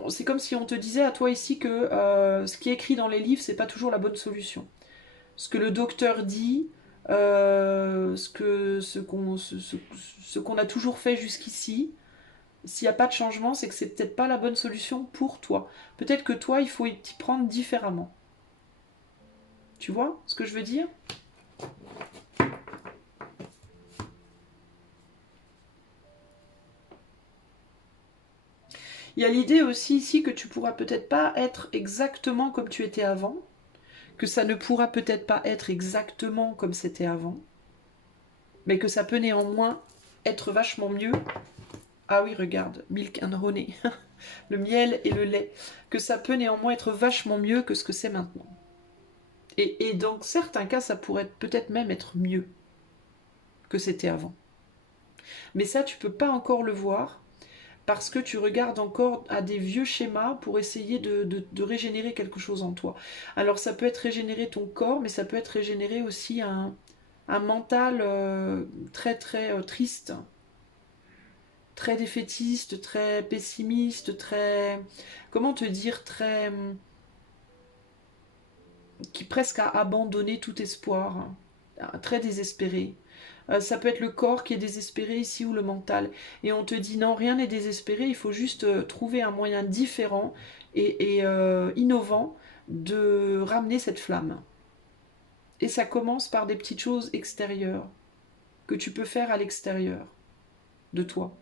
C'est comme si on te disait à toi ici que ce qui est écrit dans les livres, c'est pas toujours la bonne solution. Ce que le docteur dit, ce qu'on a toujours fait jusqu'ici, S'il n'y a pas de changement, c'est que c'est peut-être pas la bonne solution pour toi. Peut-être que toi, il faut t'y prendre différemment. Tu vois ce que je veux dire? Il y a l'idée aussi ici que tu pourras peut-être pas être exactement comme tu étais avant, que ça ne pourra peut-être pas être exactement comme c'était avant, mais que ça peut néanmoins être vachement mieux. Ah oui, regarde, milk and honey, le miel et le lait, que ça peut néanmoins être vachement mieux que ce que c'est maintenant. Et dans certains cas, ça pourrait peut-être même être mieux que c'était avant. Mais ça, tu peux pas encore le voir parce que tu regardes encore à des vieux schémas pour essayer de régénérer quelque chose en toi. Alors ça peut être régénérer ton corps, mais ça peut être régénérer aussi un mental très très triste, très défaitiste, très pessimiste, très... Comment te dire, très... qui presque a abandonné tout espoir, hein, très désespéré. Ça peut être le corps qui est désespéré ici ou le mental. Et on te dit non, rien n'est désespéré, il faut juste trouver un moyen différent et innovant de ramener cette flamme. Et ça commence par des petites choses extérieures que tu peux faire à l'extérieur de toi.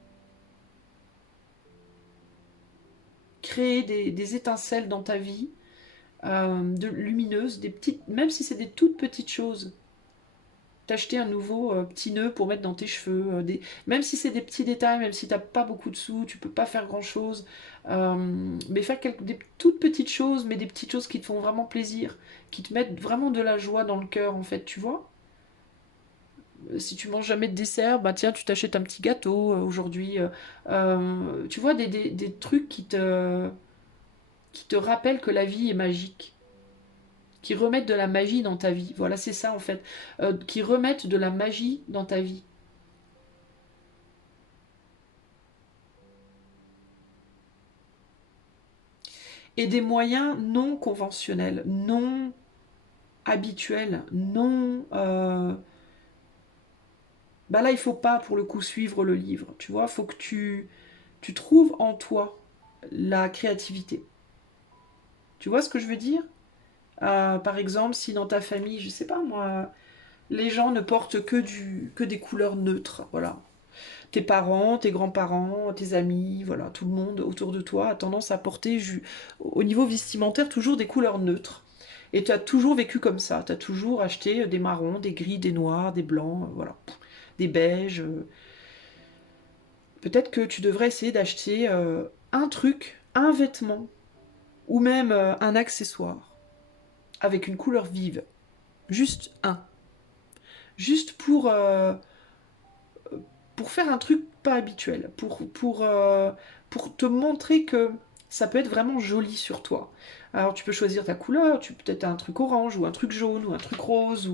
Créer des étincelles dans ta vie, lumineuses, des petites, même si c'est des toutes petites choses. T'acheter un nouveau petit nœud pour mettre dans tes cheveux, même si c'est des petits détails, même si t'as pas beaucoup de sous, tu peux pas faire grand chose, mais faire des toutes petites choses, mais des petites choses qui te font vraiment plaisir, qui te mettent vraiment de la joie dans le cœur en fait, tu vois. Si tu manges jamais de dessert, bah tiens, tu t'achètes un petit gâteau aujourd'hui. Tu vois, des trucs qui te rappellent que la vie est magique, qui remettent de la magie dans ta vie. Voilà, c'est ça en fait. Qui remettent de la magie dans ta vie. Et des moyens non conventionnels, non habituels, non... Bah là, il faut pas, pour le coup, suivre le livre, tu vois, il faut que tu trouves en toi la créativité. Tu vois ce que je veux dire? Par exemple, si dans ta famille, je sais pas moi, les gens ne portent que des couleurs neutres, voilà. Tes parents, tes grands-parents, tes amis, voilà, tout le monde autour de toi a tendance à porter, au niveau vestimentaire, toujours des couleurs neutres. Et tu as toujours vécu comme ça, tu as toujours acheté des marrons, des gris, des noirs, des blancs, voilà, des beiges. Peut-être que tu devrais essayer d'acheter un truc, un vêtement, ou même un accessoire, avec une couleur vive. Juste un. Juste pour faire un truc pas habituel, pour te montrer que ça peut être vraiment joli sur toi. Alors tu peux choisir ta couleur, tu peut-être un truc orange ou un truc jaune ou un truc rose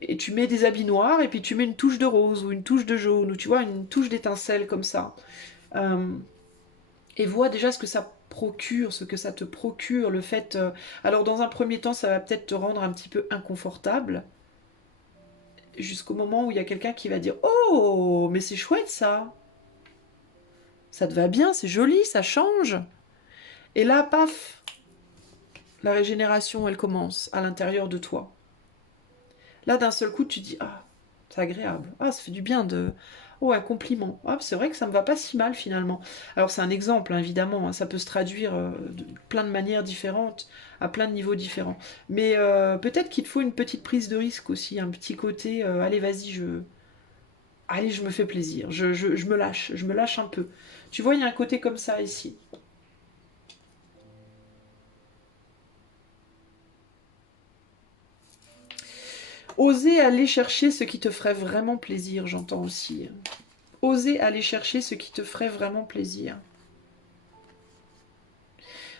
et tu mets des habits noirs et puis tu mets une touche de rose ou une touche de jaune ou tu vois une touche d'étincelle comme ça. Euh, et vois déjà ce que ça procure, ce que ça te procure, le fait. Alors dans un premier temps, ça va peut-être te rendre un petit peu inconfortable jusqu'au moment où il y a quelqu'un qui va dire oh mais c'est chouette ça, ça te va bien, c'est joli, ça change. Et là, paf, la régénération, elle commence à l'intérieur de toi. Là, d'un seul coup, tu dis, ah, c'est agréable. Ah, ça fait du bien de... Oh, un compliment. Ah, c'est vrai que ça me va pas si mal finalement. Alors c'est un exemple, hein, évidemment, hein, ça peut se traduire de plein de manières différentes, à plein de niveaux différents. Mais peut-être qu'il te faut une petite prise de risque aussi, un petit côté, allez, vas-y, allez, je me fais plaisir, je me lâche un peu. Tu vois, il y a un côté comme ça ici. Oser aller chercher ce qui te ferait vraiment plaisir, j'entends aussi. Oser aller chercher ce qui te ferait vraiment plaisir.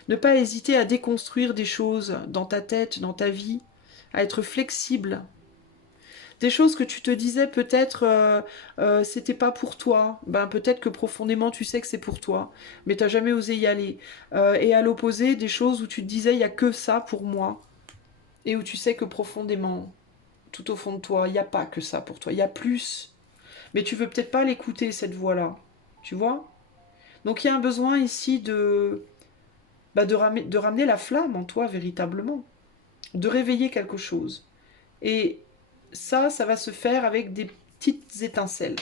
Ne pas hésiter à déconstruire des choses dans ta tête, dans ta vie, à être flexible. Des choses que tu te disais peut-être c'était pas pour toi. Ben peut-être que profondément tu sais que c'est pour toi, mais t'as jamais osé y aller. Et à l'opposé, des choses où tu te disais il y a que ça pour moi, et où tu sais que profondément, tout au fond de toi, il n'y a pas que ça pour toi. Il y a plus. Mais tu veux peut-être pas l'écouter cette voix-là. Tu vois? Donc il y a un besoin ici de ramener la flamme en toi véritablement, de réveiller quelque chose. Et ça va se faire avec des petites étincelles.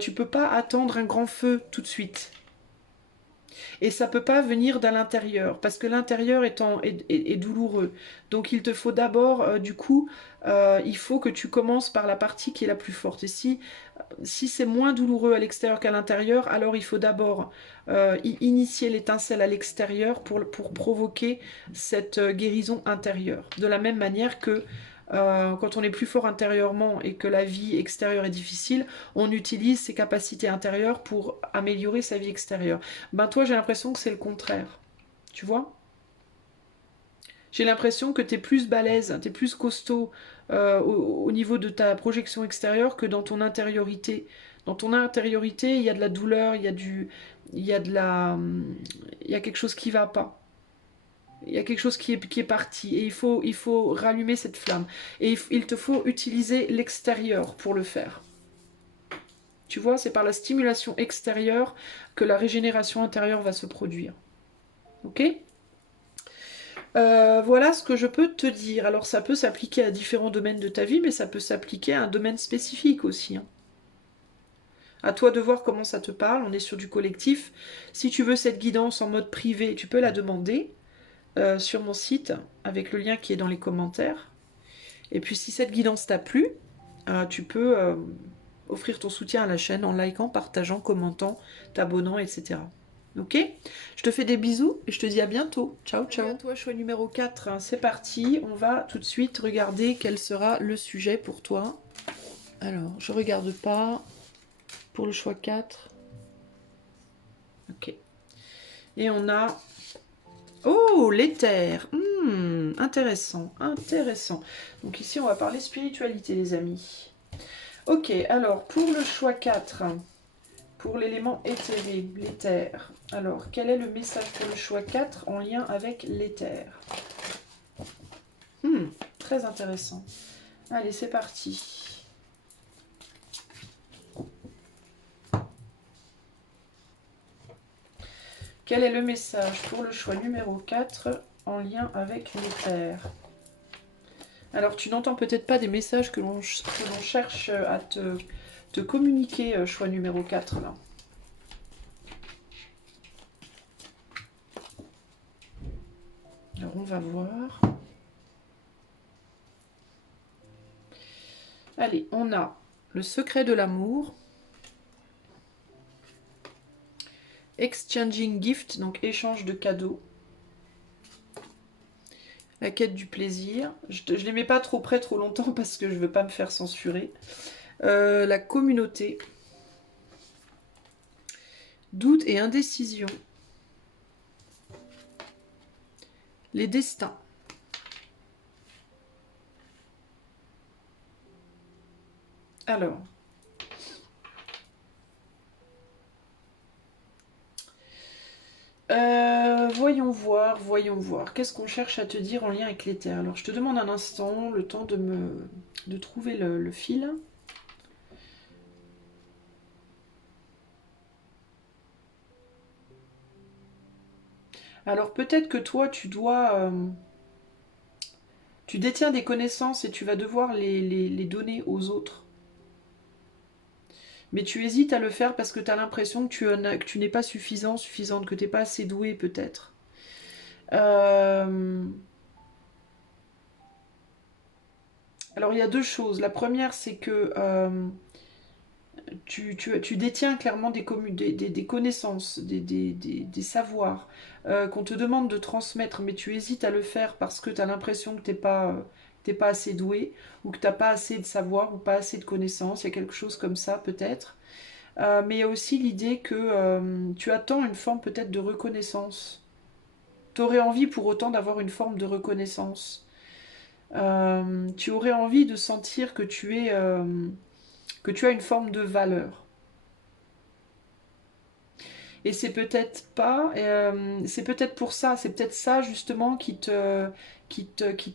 Tu peux pas attendre un grand feu tout de suite. Et ça peut pas venir d'à l'intérieur, parce que l'intérieur est douloureux. Donc il te faut d'abord, du coup, il faut que tu commences par la partie qui est la plus forte. Et si c'est moins douloureux à l'extérieur qu'à l'intérieur, alors il faut d'abord initier l'étincelle à l'extérieur pour provoquer cette guérison intérieure. De la même manière que quand on est plus fort intérieurement et que la vie extérieure est difficile, on utilise ses capacités intérieures pour améliorer sa vie extérieure. Ben toi, j'ai l'impression que c'est le contraire. Tu vois? J'ai l'impression que tu es plus balèze, tu es plus costaud au niveau de ta projection extérieure que dans ton intériorité. Dans ton intériorité, il y a de la douleur, il y a de la, il y a quelque chose qui va pas. Il y a quelque chose qui est parti et il faut rallumer cette flamme. Et il te faut utiliser l'extérieur pour le faire. Tu vois, c'est par la stimulation extérieure que la régénération intérieure va se produire. Ok? Voilà ce que je peux te dire. Alors ça peut s'appliquer à différents domaines de ta vie, mais ça peut s'appliquer à un domaine spécifique aussi, hein. À toi de voir comment ça te parle, on est sur du collectif. Si tu veux cette guidance en mode privé, tu peux la demander sur mon site, avec le lien qui est dans les commentaires. Et puis si cette guidance t'a plu, tu peux offrir ton soutien à la chaîne en likant, partageant, commentant, t'abonnant, etc. Ok? Je te fais des bisous et je te dis à bientôt. Ciao, ciao. Allez, à toi, choix numéro 4, hein, c'est parti. On va tout de suite regarder quel sera le sujet pour toi. Alors, je regarde pas pour le choix 4. Ok. Et on a... Oh, l'éther. Intéressant, intéressant. Donc ici, on va parler spiritualité, les amis. Ok, alors, pour le choix 4... Pour l'élément éthéré, l'éther. Alors, quel est le message pour le choix 4 en lien avec l'éther? Très intéressant. Allez, c'est parti. Quel est le message pour le choix numéro 4 en lien avec l'éther? Alors, tu n'entends peut-être pas des messages que l'on cherche à te communiquer, choix numéro 4, là. Alors, on va voir. Allez, on a le secret de l'amour. Exchanging gift, donc échange de cadeaux. La quête du plaisir. Je ne les mets pas trop près trop longtemps parce que je ne veux pas me faire censurer. La communauté. Doute et indécision. Les destins. Alors. Voyons voir, voyons voir. Qu'est-ce qu'on cherche à te dire en lien avec l'éther? Alors, je te demande un instant, le temps de trouver le fil. Alors, peut-être que toi, tu dois... tu détiens des connaissances et tu vas devoir les donner aux autres. Mais tu hésites à le faire parce que tu as l'impression que tu n'es pas suffisante, que tu n'es pas assez doué peut-être. Alors il y a deux choses. La première, c'est que tu détiens clairement des connaissances, des savoirs qu'on te demande de transmettre, mais tu hésites à le faire parce que tu as l'impression que t'es pas assez doué, ou que tu n'as pas assez de savoir, ou pas assez de connaissances. Il y a quelque chose comme ça peut-être. Mais il y a aussi l'idée que tu attends une forme peut-être de reconnaissance. Tu aurais envie pour autant d'avoir une forme de reconnaissance. Tu aurais envie de sentir que tu as une forme de valeur. Et c'est peut-être pas, c'est peut-être pour ça, c'est peut-être ça justement qui te, qui te, qui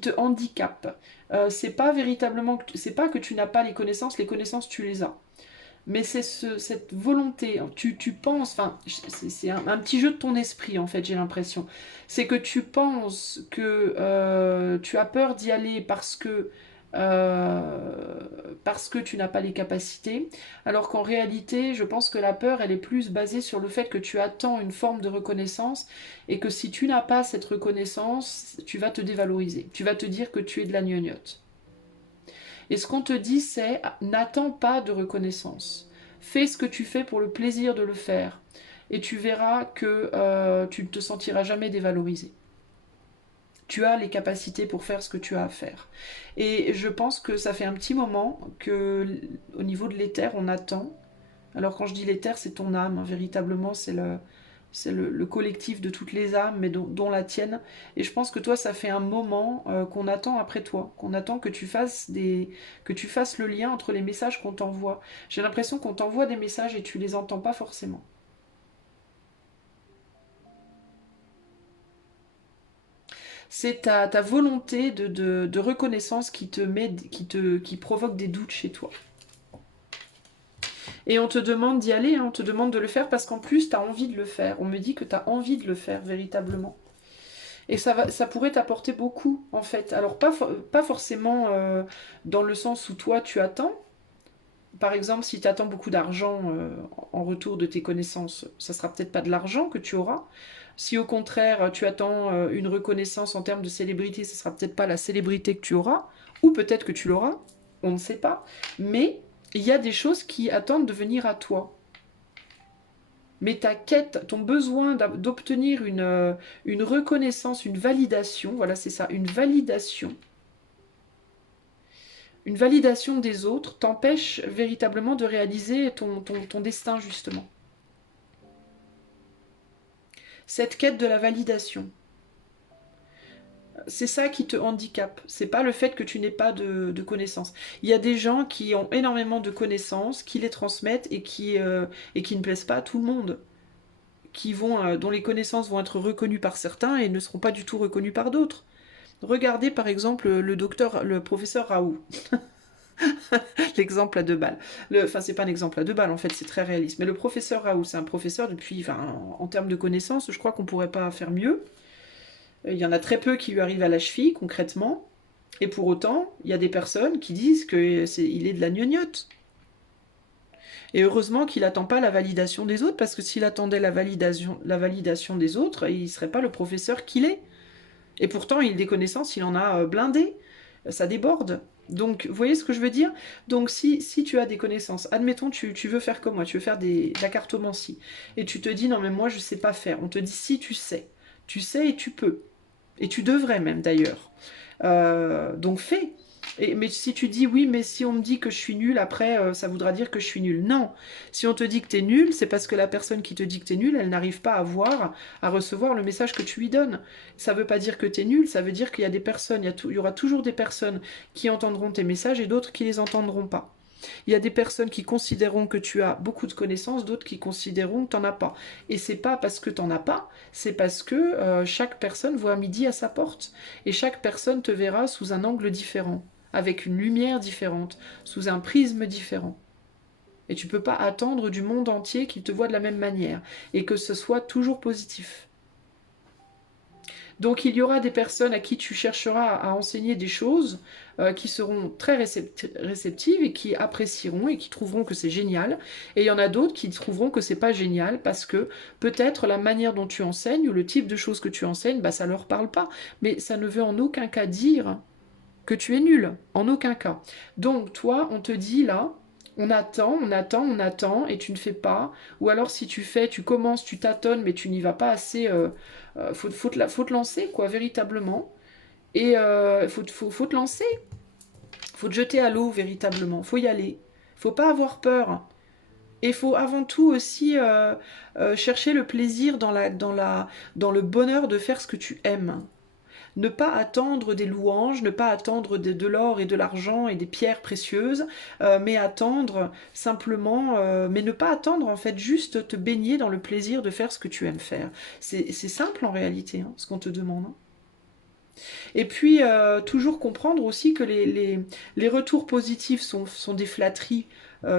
te handicape. C'est pas véritablement, c'est pas que tu n'as pas les connaissances tu les as. Mais c'est cette volonté, tu penses, enfin, c'est un petit jeu de ton esprit en fait, j'ai l'impression. C'est que tu penses que tu as peur d'y aller parce que tu n'as pas les capacités, alors qu'en réalité, je pense que la peur, elle est plus basée sur le fait que tu attends une forme de reconnaissance et que si tu n'as pas cette reconnaissance, tu vas te dévaloriser. Tu vas te dire que tu es de la gnognotte. Et ce qu'on te dit, c'est n'attends pas de reconnaissance. Fais ce que tu fais pour le plaisir de le faire. Et tu verras que tu ne te sentiras jamais dévalorisé. Tu as les capacités pour faire ce que tu as à faire. Et je pense que ça fait un petit moment que, au niveau de l'éther, on attend. Alors quand je dis l'éther, c'est ton âme, hein, véritablement, c'est le collectif de toutes les âmes, mais dont la tienne. Et je pense que toi, ça fait un moment qu'on attend après toi, qu'on attend que que tu fasses le lien entre les messages qu'on t'envoie. J'ai l'impression qu'on t'envoie des messages et tu les entends pas forcément. C'est ta volonté de reconnaissance qui te met, qui provoque des doutes chez toi. Et on te demande d'y aller, hein, on te demande de le faire parce qu'en plus, tu as envie de le faire. On me dit que tu as envie de le faire véritablement. Et ça pourrait t'apporter beaucoup, en fait. Alors, pas forcément dans le sens où toi, tu attends. Par exemple, si tu attends beaucoup d'argent en retour de tes connaissances, ça sera peut-être pas de l'argent que tu auras. Si au contraire, tu attends une reconnaissance en termes de célébrité, ce sera peut-être pas la célébrité que tu auras. Ou peut-être que tu l'auras. On ne sait pas. Mais il y a des choses qui attendent de venir à toi. Mais ta quête, ton besoin d'obtenir une reconnaissance, une validation, voilà c'est ça, une validation des autres t'empêche véritablement de réaliser ton destin justement. Cette quête de la validation, c'est ça qui te handicape. C'est pas le fait que tu n'aies pas de connaissances. Il y a des gens qui ont énormément de connaissances, qui les transmettent et qui ne plaisent pas à tout le monde. Dont les connaissances vont être reconnues par certains et ne seront pas du tout reconnues par d'autres. Regardez par exemple le professeur Raoult, l'exemple à deux balles. Enfin, c'est pas un exemple à deux balles, en fait, c'est très réaliste. Mais le professeur Raoult, c'est un professeur depuis, enfin, en termes de connaissances, je crois qu'on pourrait pas faire mieux. Il y en a très peu qui lui arrivent à la cheville, concrètement. Et pour autant, il y a des personnes qui disent qu'il est de la gnognotte. Et heureusement qu'il n'attend pas la validation des autres, parce que s'il attendait la validation des autres, il ne serait pas le professeur qu'il est. Et pourtant, il a des connaissances, il en a blindé. Ça déborde. Donc, vous voyez ce que je veux dire? Donc, si tu as des connaissances, admettons, tu veux faire comme moi, tu veux faire de la cartomancie, et tu te dis, non, mais moi, je ne sais pas faire. On te dit, si, tu sais. Tu sais et tu peux. Et tu devrais même, d'ailleurs. Donc, fais. Mais si tu dis oui, mais si on me dit que je suis nulle, après, ça voudra dire que je suis nulle. Non. Si on te dit que tu es nulle, c'est parce que la personne qui te dit que tu es nulle, elle n'arrive pas à recevoir le message que tu lui donnes. Ça ne veut pas dire que tu es nulle, ça veut dire qu'il y a des personnes, il y aura toujours des personnes qui entendront tes messages et d'autres qui les entendront pas. Il y a des personnes qui considéreront que tu as beaucoup de connaissances, d'autres qui considéreront que tu n'en as pas. Et c'est pas parce que tu n'en as pas, c'est parce que chaque personne voit midi à sa porte. Et chaque personne te verra sous un angle différent, avec une lumière différente, sous un prisme différent. Et tu ne peux pas attendre du monde entier qu'il te voit de la même manière, et que ce soit toujours positif. Donc il y aura des personnes à qui tu chercheras à enseigner des choses qui seront très réceptives et qui apprécieront et qui trouveront que c'est génial. Et il y en a d'autres qui trouveront que c'est pas génial parce que peut-être la manière dont tu enseignes ou le type de choses que tu enseignes, bah, ça leur parle pas. Mais ça ne veut en aucun cas dire que tu es nul, en aucun cas. Donc toi, on te dit là, on attend, on attend, on attend, et tu ne fais pas. Ou alors si tu fais, tu commences, tu tâtonnes, mais tu n'y vas pas assez. Faut te lancer, quoi, véritablement. Et faut te lancer. Faut te jeter à l'eau, véritablement. Faut y aller. Faut pas avoir peur. Et il faut avant tout aussi chercher le plaisir dans le bonheur de faire ce que tu aimes. Ne pas attendre des louanges, ne pas attendre de l'or et de l'argent et des pierres précieuses, mais attendre simplement, mais ne pas attendre en fait, juste te baigner dans le plaisir de faire ce que tu aimes faire. C'est simple en réalité, hein, ce qu'on te demande. Hein. Et puis, toujours comprendre aussi que les retours positifs sont des flatteries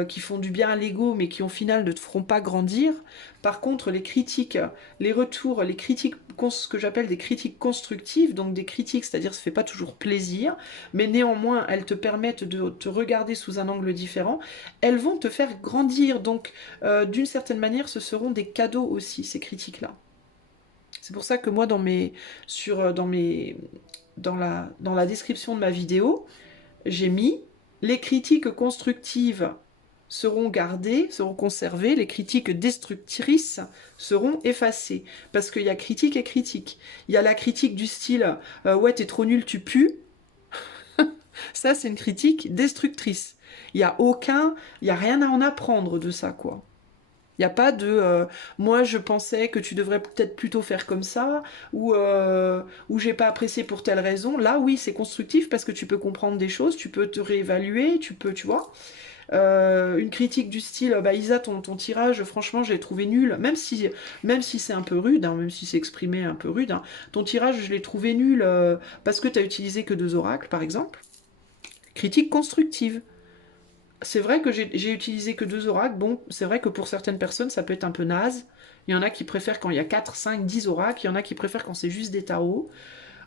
qui font du bien à l'ego, mais qui au final ne te feront pas grandir. Par contre, les critiques, les retours, les critiques, ce que j'appelle des critiques constructives, donc des critiques, c'est-à-dire ça ne fait pas toujours plaisir, mais néanmoins elles te permettent de te regarder sous un angle différent, elles vont te faire grandir. Donc, d'une certaine manière, ce seront des cadeaux aussi, ces critiques-là. C'est pour ça que moi, dans la description de ma vidéo, j'ai mis les critiques constructives seront gardées, seront conservées, les critiques destructrices seront effacées. Parce qu'il y a critique et critique. Il y a la critique du style ouais, t'es trop nul, tu pues. Ça, c'est une critique destructrice. Il y a rien à en apprendre de ça, quoi. Il n'y a pas de moi je pensais que tu devrais peut-être plutôt faire comme ça, ou j'ai pas apprécié pour telle raison. Là, oui, c'est constructif parce que tu peux comprendre des choses, tu peux te réévaluer, tu peux, tu vois. Une critique du style bah Isa, ton tirage, franchement, j'ai trouvé nul, même si c'est un peu rude, hein, même si c'est exprimé un peu rude, hein, ton tirage, je l'ai trouvé nul parce que tu as utilisé que 2 oracles, par exemple. Critique constructive. C'est vrai que j'ai utilisé que 2 oracles. Bon, c'est vrai que pour certaines personnes, ça peut être un peu naze. Il y en a qui préfèrent quand il y a 4, 5, 10 oracles. Il y en a qui préfèrent quand c'est juste des tarots.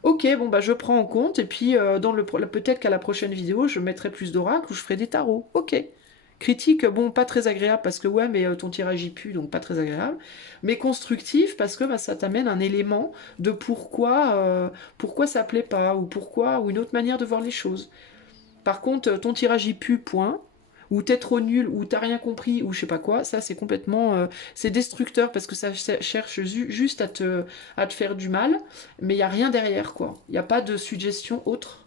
Ok, bon, bah je prends en compte. Et puis, peut-être qu'à la prochaine vidéo, je mettrai plus d'oracles ou je ferai des tarots. Ok. Critique, bon, pas très agréable parce que ouais, mais ton tirage y pue, donc pas très agréable. Mais constructif parce que bah, ça t'amène un élément de pourquoi ça plaît pas, ou pourquoi, ou une autre manière de voir les choses. Par contre, ton tirage y pue, point. Ou t'es trop nul, ou t'as rien compris, ou je sais pas quoi, ça c'est complètement... c'est destructeur parce que ça cherche juste à te faire du mal, mais il n'y a rien derrière, quoi. Il n'y a pas de suggestion autre.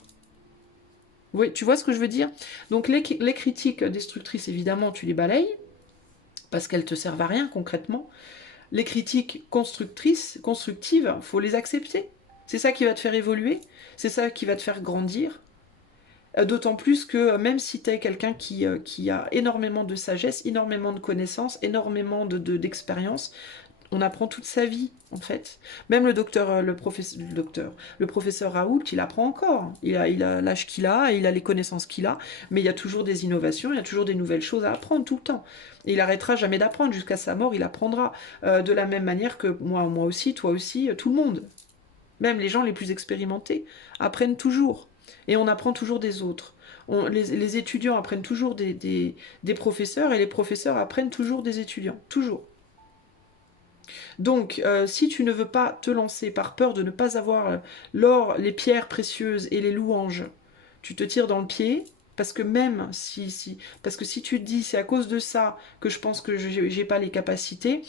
Oui, tu vois ce que je veux dire? Donc les critiques destructrices, évidemment, tu les balayes, parce qu'elles te servent à rien concrètement. Les critiques constructives, faut les accepter. C'est ça qui va te faire évoluer, c'est ça qui va te faire grandir. D'autant plus que même si tu es quelqu'un qui a énormément de sagesse, énormément de connaissances, énormément d'expérience, on apprend toute sa vie en fait. Même le professeur Raoult, il apprend encore. Il a l'âge qu'il a, et il a les connaissances qu'il a, mais il y a toujours des innovations, il y a toujours des nouvelles choses à apprendre tout le temps. Et il arrêtera jamais d'apprendre, jusqu'à sa mort, il apprendra. De la même manière que moi aussi, toi aussi, tout le monde. Même les gens les plus expérimentés apprennent toujours. Et on apprend toujours des autres. Les étudiants apprennent toujours des professeurs, et les professeurs apprennent toujours des étudiants. Toujours. Donc, si tu ne veux pas te lancer par peur de ne pas avoir l'or, les pierres précieuses et les louanges, tu te tires dans le pied, parce que parce que si tu te dis c'est à cause de ça que je pense que j'ai pas les capacités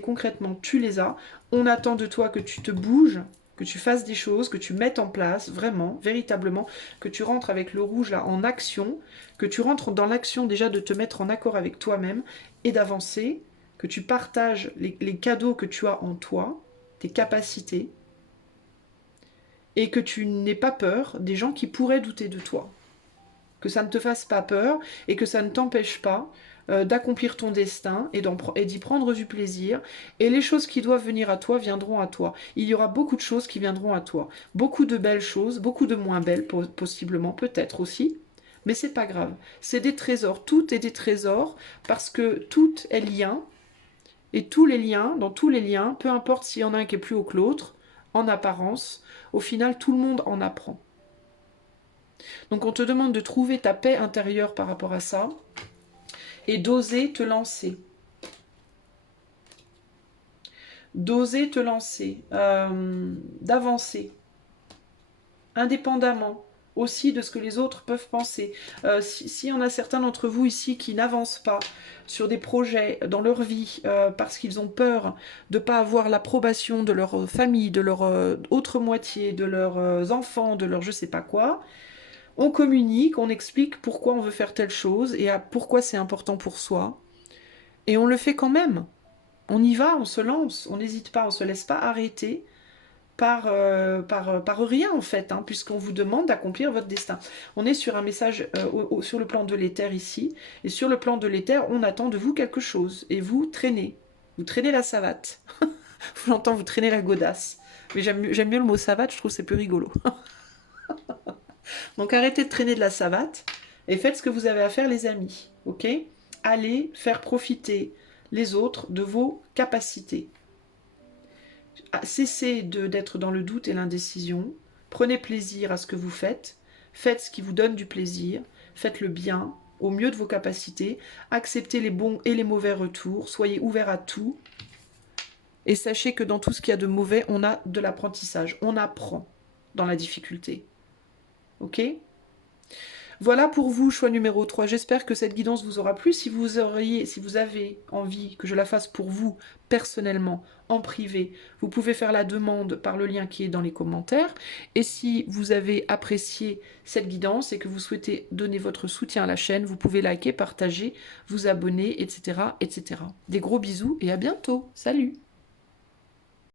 concrètement tu les as. On attend de toi que tu te bouges, que tu fasses des choses, que tu mettes en place vraiment, véritablement, que tu rentres avec le rouge là en action, que tu rentres dans l'action déjà de te mettre en accord avec toi-même et d'avancer, que tu partages les cadeaux que tu as en toi, tes capacités, et que tu n'aies pas peur des gens qui pourraient douter de toi. Que ça ne te fasse pas peur et que ça ne t'empêche pas d'accomplir ton destin et d'y prendre du plaisir. Et les choses qui doivent venir à toi viendront à toi. Il y aura beaucoup de choses qui viendront à toi. Beaucoup de belles choses, beaucoup de moins belles possiblement, peut-être aussi. Mais c'est pas grave. C'est des trésors. Tout est des trésors parce que tout est lien. Et tous les liens, dans tous les liens, peu importe s'il y en a un qui est plus haut que l'autre, en apparence, au final, tout le monde en apprend. Donc on te demande de trouver ta paix intérieure par rapport à ça et d'oser te lancer. D'oser te lancer, d'avancer, indépendamment aussi de ce que les autres peuvent penser. S'il y en a certains d'entre vous ici qui n'avancent pas sur des projets dans leur vie parce qu'ils ont peur de ne pas avoir l'approbation de leur famille, de leur autre moitié, de leurs enfants, de leur je sais pas quoi, on communique, on explique pourquoi on veut faire telle chose et pourquoi c'est important pour soi. Et on le fait quand même. On y va, on se lance, on n'hésite pas, on ne se laisse pas arrêter par rien en fait, hein, puisqu'on vous demande d'accomplir votre destin. On est sur un message sur le plan de l'éther ici, et sur le plan de l'éther, on attend de vous quelque chose, et vous traînez la savate. J'entends, vous traînez la godasse. Mais j'aime mieux le mot savate, je trouve que c'est plus rigolo. Donc arrêtez de traîner de la savate et faites ce que vous avez à faire les amis, ok? Allez faire profiter les autres de vos capacités. Cessez d'être dans le doute et l'indécision. Prenez plaisir à ce que vous faites. Faites ce qui vous donne du plaisir. Faites le bien au mieux de vos capacités. Acceptez les bons et les mauvais retours. Soyez ouverts à tout. Et sachez que dans tout ce qu'il y a de mauvais, on a de l'apprentissage. On apprend dans la difficulté. Ok ? Voilà pour vous, choix numéro 3. J'espère que cette guidance vous aura plu. Si vous avez envie que je la fasse pour vous, personnellement, en privé, vous pouvez faire la demande par le lien qui est dans les commentaires. Et si vous avez apprécié cette guidance et que vous souhaitez donner votre soutien à la chaîne, vous pouvez liker, partager, vous abonner, etc., etc. Des gros bisous et à bientôt. Salut!